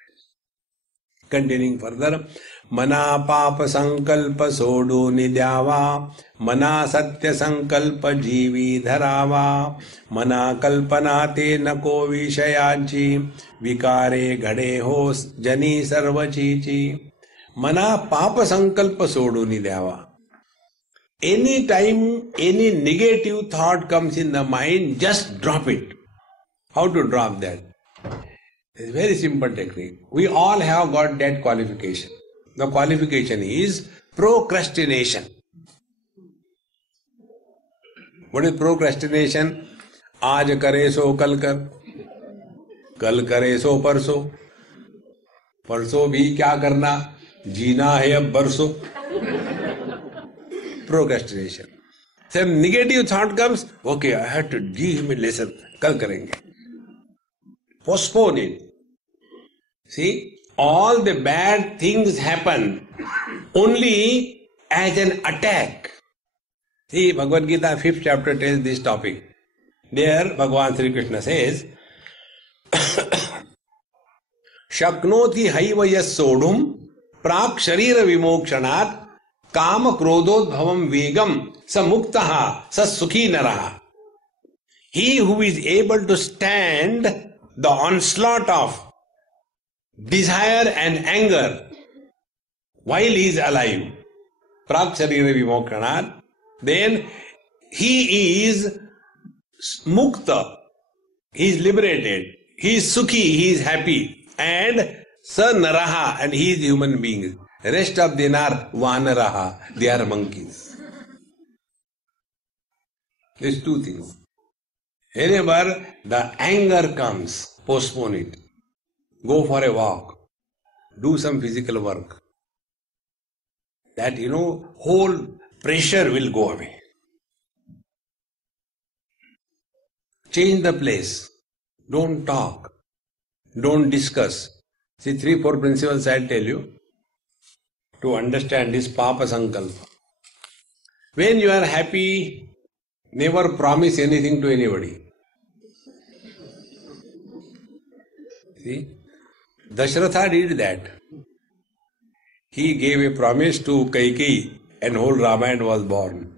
Continuing further, mana papa sankalpa sodu nidyava, mana satya sankalpa jivi dharava, mana kalpana te nako vishayaji, vikare ghade hos jani sarvachichi. Mana papa sankalpa sodu nidyava. Any time any negative thought comes in the mind, just drop it. How to drop that? It's a very simple technique. We all have got that qualification. The qualification is procrastination. What is procrastination? आज करे सो कल कर, कल करे सो परसों, परसों भी क्या करना, जीना है अब बरसों. Procrastination. Some negative thought comes, okay, I have to give him a lesson, kal karenge. Postpone it. See, all the bad things happen only as an attack. See, Bhagavad Gita 5th chapter tells this topic. There, Bhagavan Sri Krishna says, Shaknoti haiva yas sodhum prak sharira vimokshanat काम क्रोधोद्भवम वेगम स मुक्तः स सुखी नरः. He who is able to stand the onslaught of desire and anger while he is alive, prak sharira vimokshanaat, then he is mukta, he is liberated, he is sukhi, he is happy, and sa naraha, and he is human being. Rest of them are vanaraha, they are monkeys. These two things. Whenever the anger comes, postpone it. Go for a walk. Do some physical work. That, whole pressure will go away. Change the place. Don't talk. Don't discuss. See, 3-4 principles I'll tell you to understand this Papa Sankalpa. When you are happy, never promise anything to anybody. See, Dashratha did that. He gave a promise to Kaikeyi and whole Ramayana was born.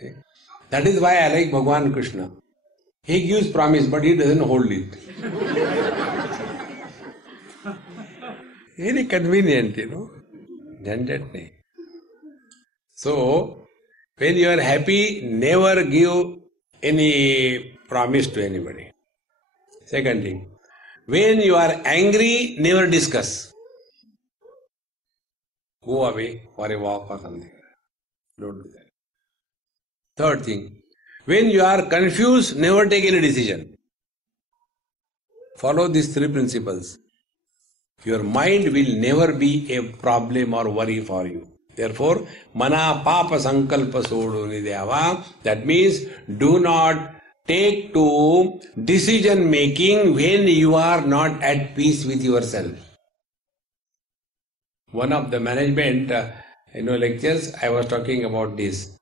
See? That is why I like Bhagavan Krishna. He gives promise but he doesn't hold it. Very convenient, Jhanjat nahi. So, when you are happy, never give any promise to anybody. Second thing, when you are angry, never discuss. Go away for a walk or something. Don't do that. Third thing, when you are confused, never take any decision. Follow these 3 principles. Your mind will never be a problem or worry for you. Therefore, mana papa sankalpa sodunideva. That means, do not take to decision making when you are not at peace with yourself. One of the management, lectures, I was talking about this.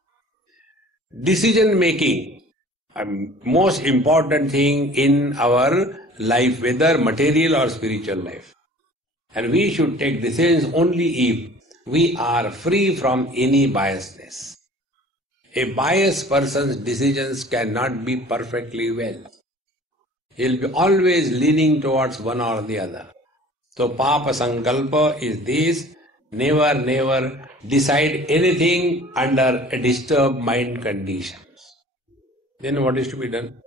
Decision making, most important thing in our life, whether material or spiritual life. And we should take decisions only if we are free from any biasness. A biased person's decisions cannot be perfectly well. He will be always leaning towards one or the other. So Papa Sankalpa is this: never decide anything under a disturbed mind condition. Then what is to be done?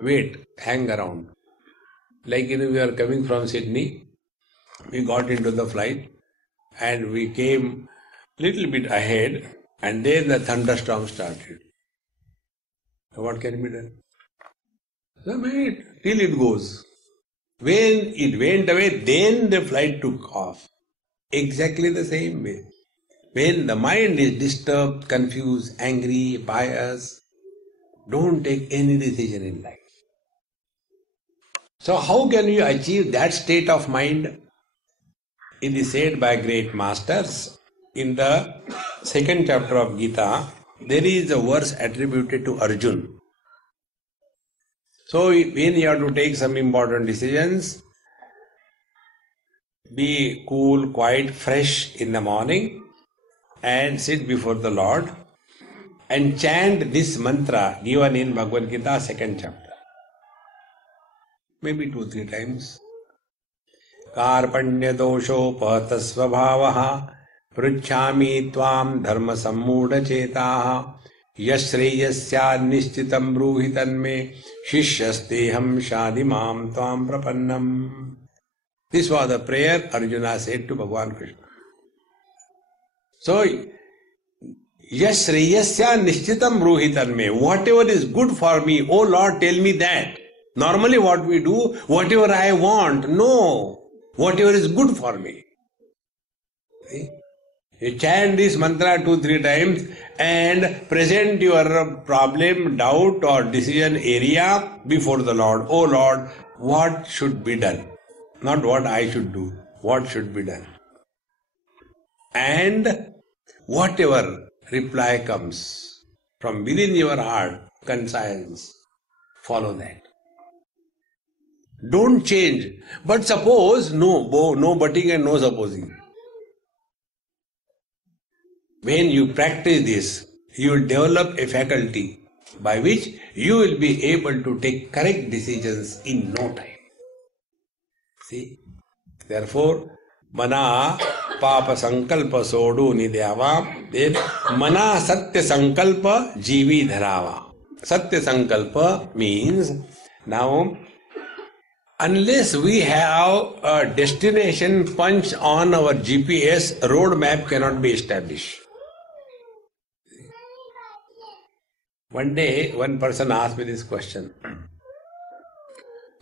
Wait, hang around. Like we are coming from Sydney, we got into the flight and we came little bit ahead and then the thunderstorm started. So what can be done? So wait till it goes. When it went away, then the flight took off. Exactly the same way. When the mind is disturbed, confused, angry, biased, don't take any decision in life. So how can you achieve that state of mind? It is said by great masters in the 2nd chapter of Gita. There is a verse attributed to Arjuna. So when you have to take some important decisions, be cool, quiet, fresh in the morning and sit before the Lord and chant this mantra given in Bhagavad Gita 2nd chapter. Maybe 2-3 times. Karpanya dosho patasvabhavaha pruchhami tvam dharma sammuda chetaha yashreyasya nishchitam bruhitanme shishyasteham shadimam tvam prapannam. This was the prayer Arjuna said to Bhagavan Krishna. So, Yash Shreyasya Nishchitam Bruhitan me. Whatever is good for me, oh Lord, tell me that. Normally what we do, whatever I want, no. Whatever is good for me. See? You chant this mantra 2-3 times and present your problem, doubt or decision area before the Lord. Oh Lord, what should be done? Not what I should do. What should be done? And whatever reply comes from within your heart, conscience, follow that. Don't change. But suppose, no butting and no supposing. When you practice this, you will develop a faculty by which you will be able to take correct decisions in no time. See? Therefore, mana papa sankalpa sodu nidyava, then mana satya sankalpa jivi dharava. Satya sankalpa means, now, unless we have a destination punch on our GPS, road map cannot be established. One day, one person asked me this question.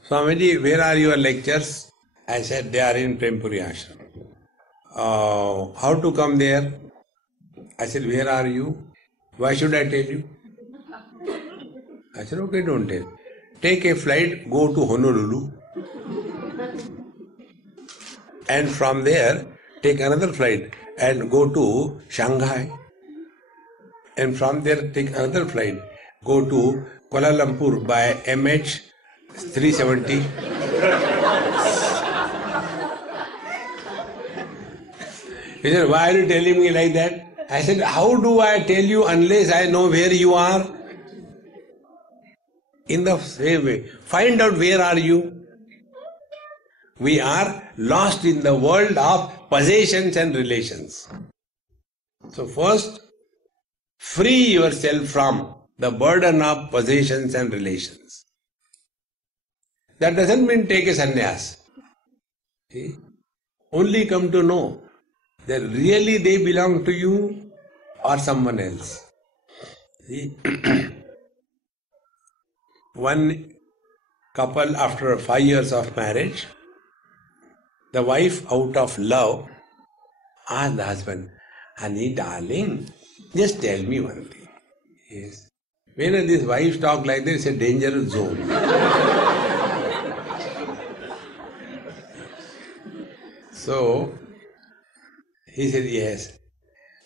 Swamiji, where are your lectures? I said, they are in Prempuri Ashram. How to come there? I said, where are you? Why should I tell you? I said, okay, don't tell. Take a flight, go to Honolulu. And from there, take another flight and go to Shanghai. And from there, take another flight, go to Kuala Lumpur by MH370. He said, why are you telling me like that? I said, how do I tell you unless I know where you are? In the same way, find out where are you. We are lost in the world of possessions and relations. So first, free yourself from the burden of possessions and relations. That doesn't mean take a sannyas. See? Only come to know that really they belong to you or someone else. See? One couple, after 5 years of marriage, the wife, out of love, asked the husband, honey, darling, just tell me one thing. Yes. When these wives talk like this, it's a dangerous zone. So, he said, yes.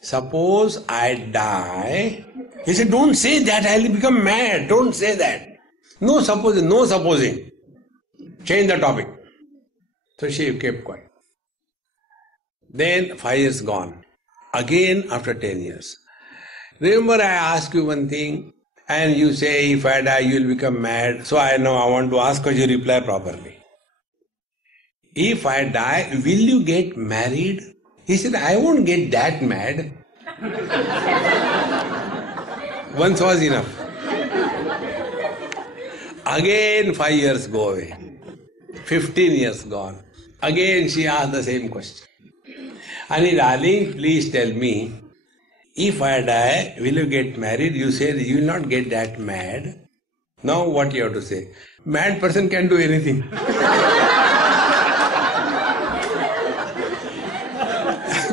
Suppose I die. He said, don't say that, I will become mad. Don't say that. No supposing, no supposing. Change the topic. So she kept quiet. Then 5 years gone. Again after 10 years. Remember I asked you one thing and you say, if I die you will become mad. So I know I want to ask you to reply properly. If I die, will you get married? He said, I won't get that mad. Once was enough. Again 5 years go away. 15 years gone. Again she asked the same question. Honey, darling, please tell me, if I die, will you get married? You said you will not get that mad. Now what you have to say? Mad person can do anything.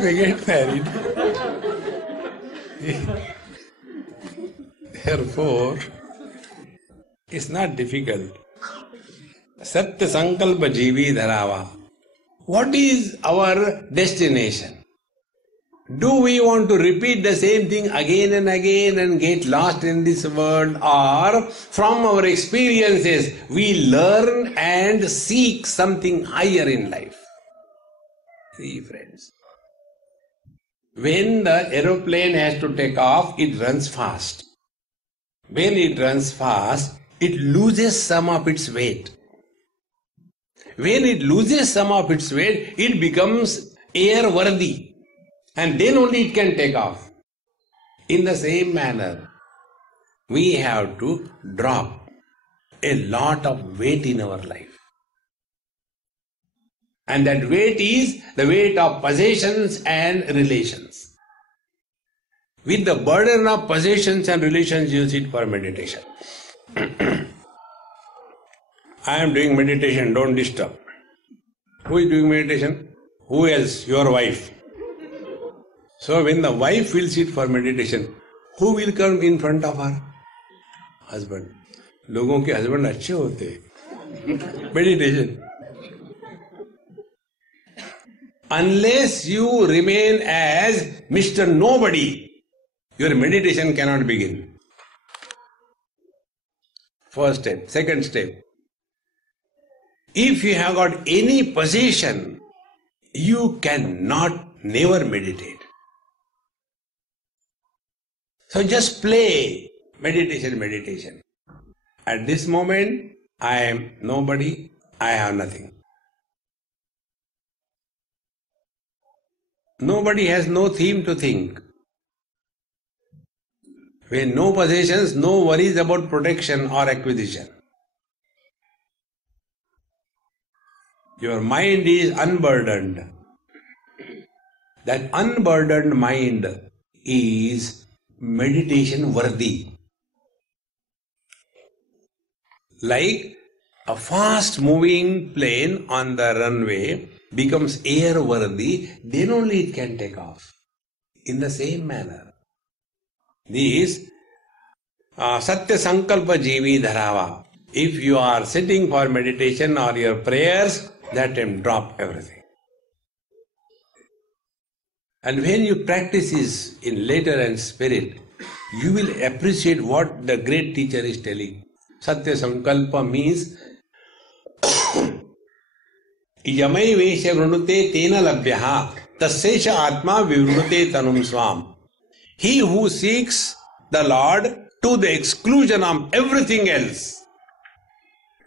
They get married. Therefore, it's not difficult. Satya Sankalpa Jivi Dharava. What is our destination? Do we want to repeat the same thing again and again and get lost in this world, or from our experiences we learn and seek something higher in life? See, friends, when the aeroplane has to take off, it runs fast. When it runs fast, it loses some of its weight. When it loses some of its weight, it becomes airworthy, and then only it can take off. In the same manner, we have to drop a lot of weight in our life. And that weight is the weight of possessions and relations. With the burden of possessions and relations, you sit for meditation. I am doing meditation, don't disturb. Who is doing meditation? Who else? Your wife. So when the wife will sit for meditation, who will come in front of her? Husband. लोगों के husband अच्छे होते हैं. Meditation. Unless you remain as Mr. Nobody, your meditation cannot begin. First step. Second step. If you have got any possession, you cannot never meditate. So just play meditation. At this moment, I am nobody, I have nothing. Nobody has no theme to think. When no possessions, no worries about protection or acquisition. Your mind is unburdened. That unburdened mind is meditation worthy. Like a fast moving plane on the runway becomes airworthy, then only it can take off. In the same manner, this Satya Sankalpa Jeevi Dharava. If you are sitting for meditation or your prayers, that time drop everything. And when you practice this in letter and spirit, you will appreciate what the great teacher is telling. Satya Sankalpa means Yamai Vesha Vrunute Tena Labhyaha Tassesha Atma Vivrunute Tanum Swam. He who seeks the Lord to the exclusion of everything else,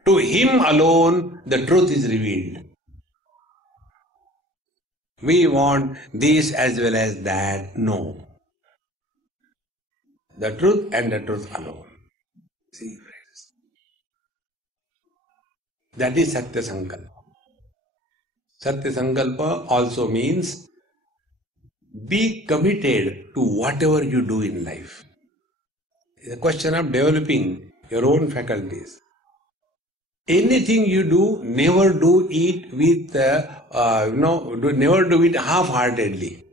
to him alone the truth is revealed. We want this as well as that. No. The truth and the truth alone. See, friends. That is Satya Sankalpa. Satya Sankalpa also means be committed to whatever you do in life. It's a question of developing your own faculties. Anything you do, never do it with, never do it half-heartedly.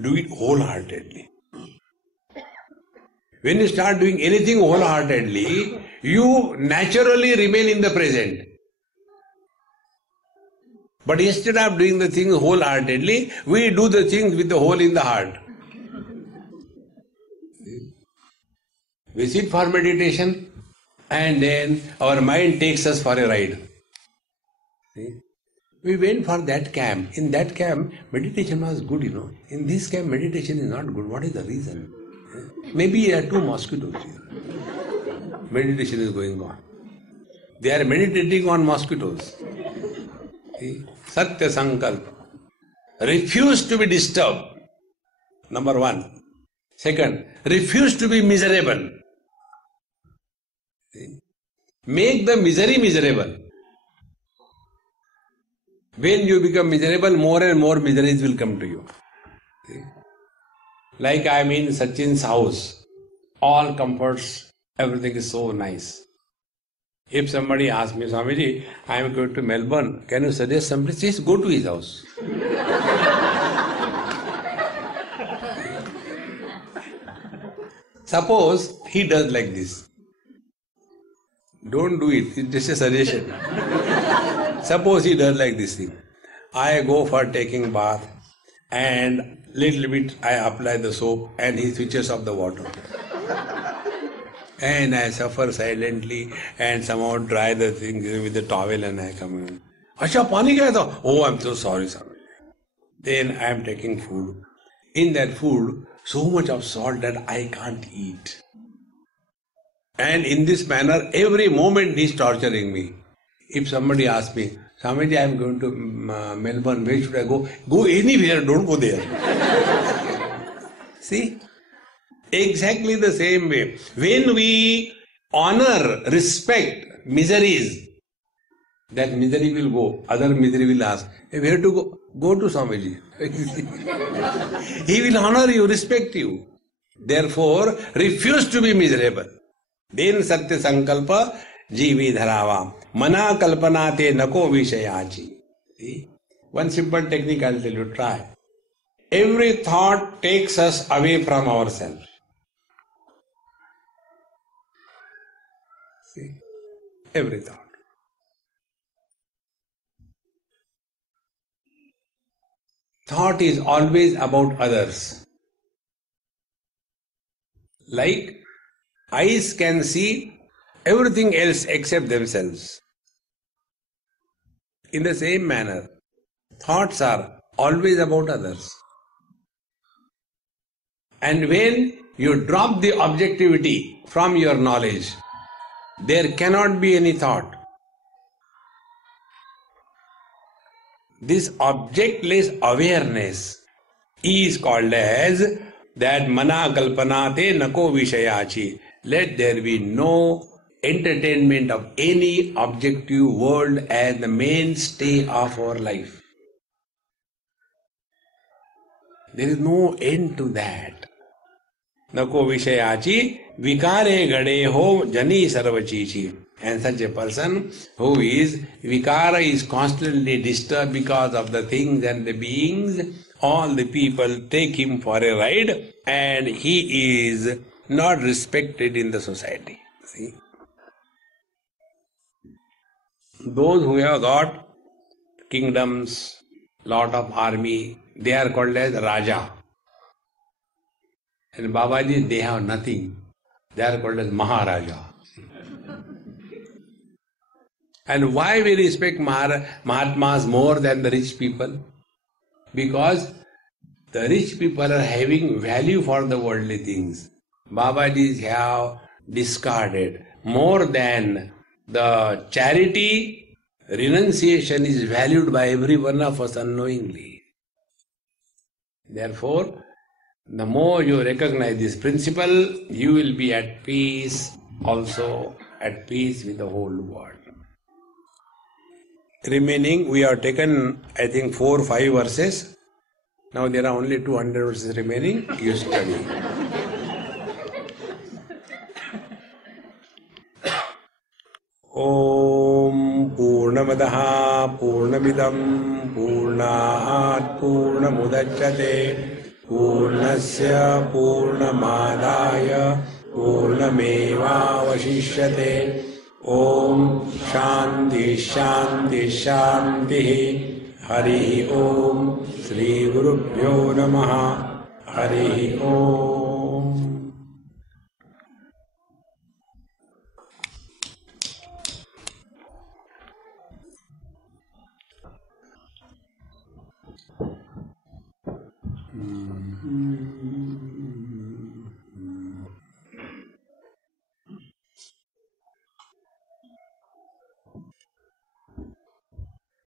Do it wholeheartedly. When you start doing anything wholeheartedly, you naturally remain in the present. But instead of doing the things wholeheartedly, we do the things with the hole in the heart. We sit for meditation and then our mind takes us for a ride. See? We went for that camp. In that camp, meditation was good, In this camp, meditation is not good. What is the reason? Maybe there are 2 mosquitoes here. Meditation is going on. They are meditating on mosquitoes. See? Satya Sankalpa. Refuse to be disturbed. Number 1. Second, refuse to be miserable. See? Make the misery miserable. When you become miserable, more and more miseries will come to you. See? Like I am in Sachin's house, all comforts, everything is so nice. If somebody asks me, Swamiji, I am going to Melbourne, can you suggest some place? Just go to his house. Suppose he does like this. Don't do it, it's just a suggestion. Suppose he does like this thing. I go for taking bath and little bit I apply the soap and he switches off the water. And I suffer silently and somehow dry the thing with the towel and I come in. Acha, pani gaya tha? Oh, I'm so sorry, Swami. Then I am taking food. In that food, so much of salt that I can't eat. And in this manner, every moment he is torturing me. If somebody asks me, Swamiji, I am going to Melbourne, where should I go? Go anywhere, don't go there. See? Exactly the same way. When we honor, respect miseries, that misery will go. Other misery will ask, hey, where to go? Go to Swamiji. He will honor you, respect you. Therefore, refuse to be miserable. Then satya sankalpa jivi dharava. Mana kalpana te nako vishayachi. See? One simple technique I'll tell you, try. Every thought takes us away from ourselves. See? Every thought. Thought is always about others. Like eyes can see everything else except themselves. In the same manner, thoughts are always about others. And when you drop the objectivity from your knowledge, there cannot be any thought. This objectless awareness is called as that mana kalpana te nako vishayachi. Let there be no entertainment of any objective world as the mainstay of our life. There is no end to that. Nako vishayachi vikare gade ho jani sarvachichi. And such a person who is vikara is constantly disturbed because of the things and the beings, all the people take him for a ride and he is not respected in the society. See? Those who have got kingdoms, lot of army, they are called as Raja. And Babaji, they have nothing. They are called as Maharaja. And why we respect Mahatmas more than the rich people? Because the rich people are having value for the worldly things. Babajis have discarded. More than the charity, renunciation is valued by every one of us unknowingly. Therefore, the more you recognize this principle, you will be at peace, also at peace with the whole world. Remaining, we have taken, I think, 4 or 5 verses. Now there are only 200 verses remaining. You study. Om Purnamadaha Purnamidam Purnaat Purnamudachyate Purnasya Purnamadaya Purnameva Vashishyate. Om Shanti Shanti Shanti Hari Om Sri Gurubhyo Namaha Hari Om.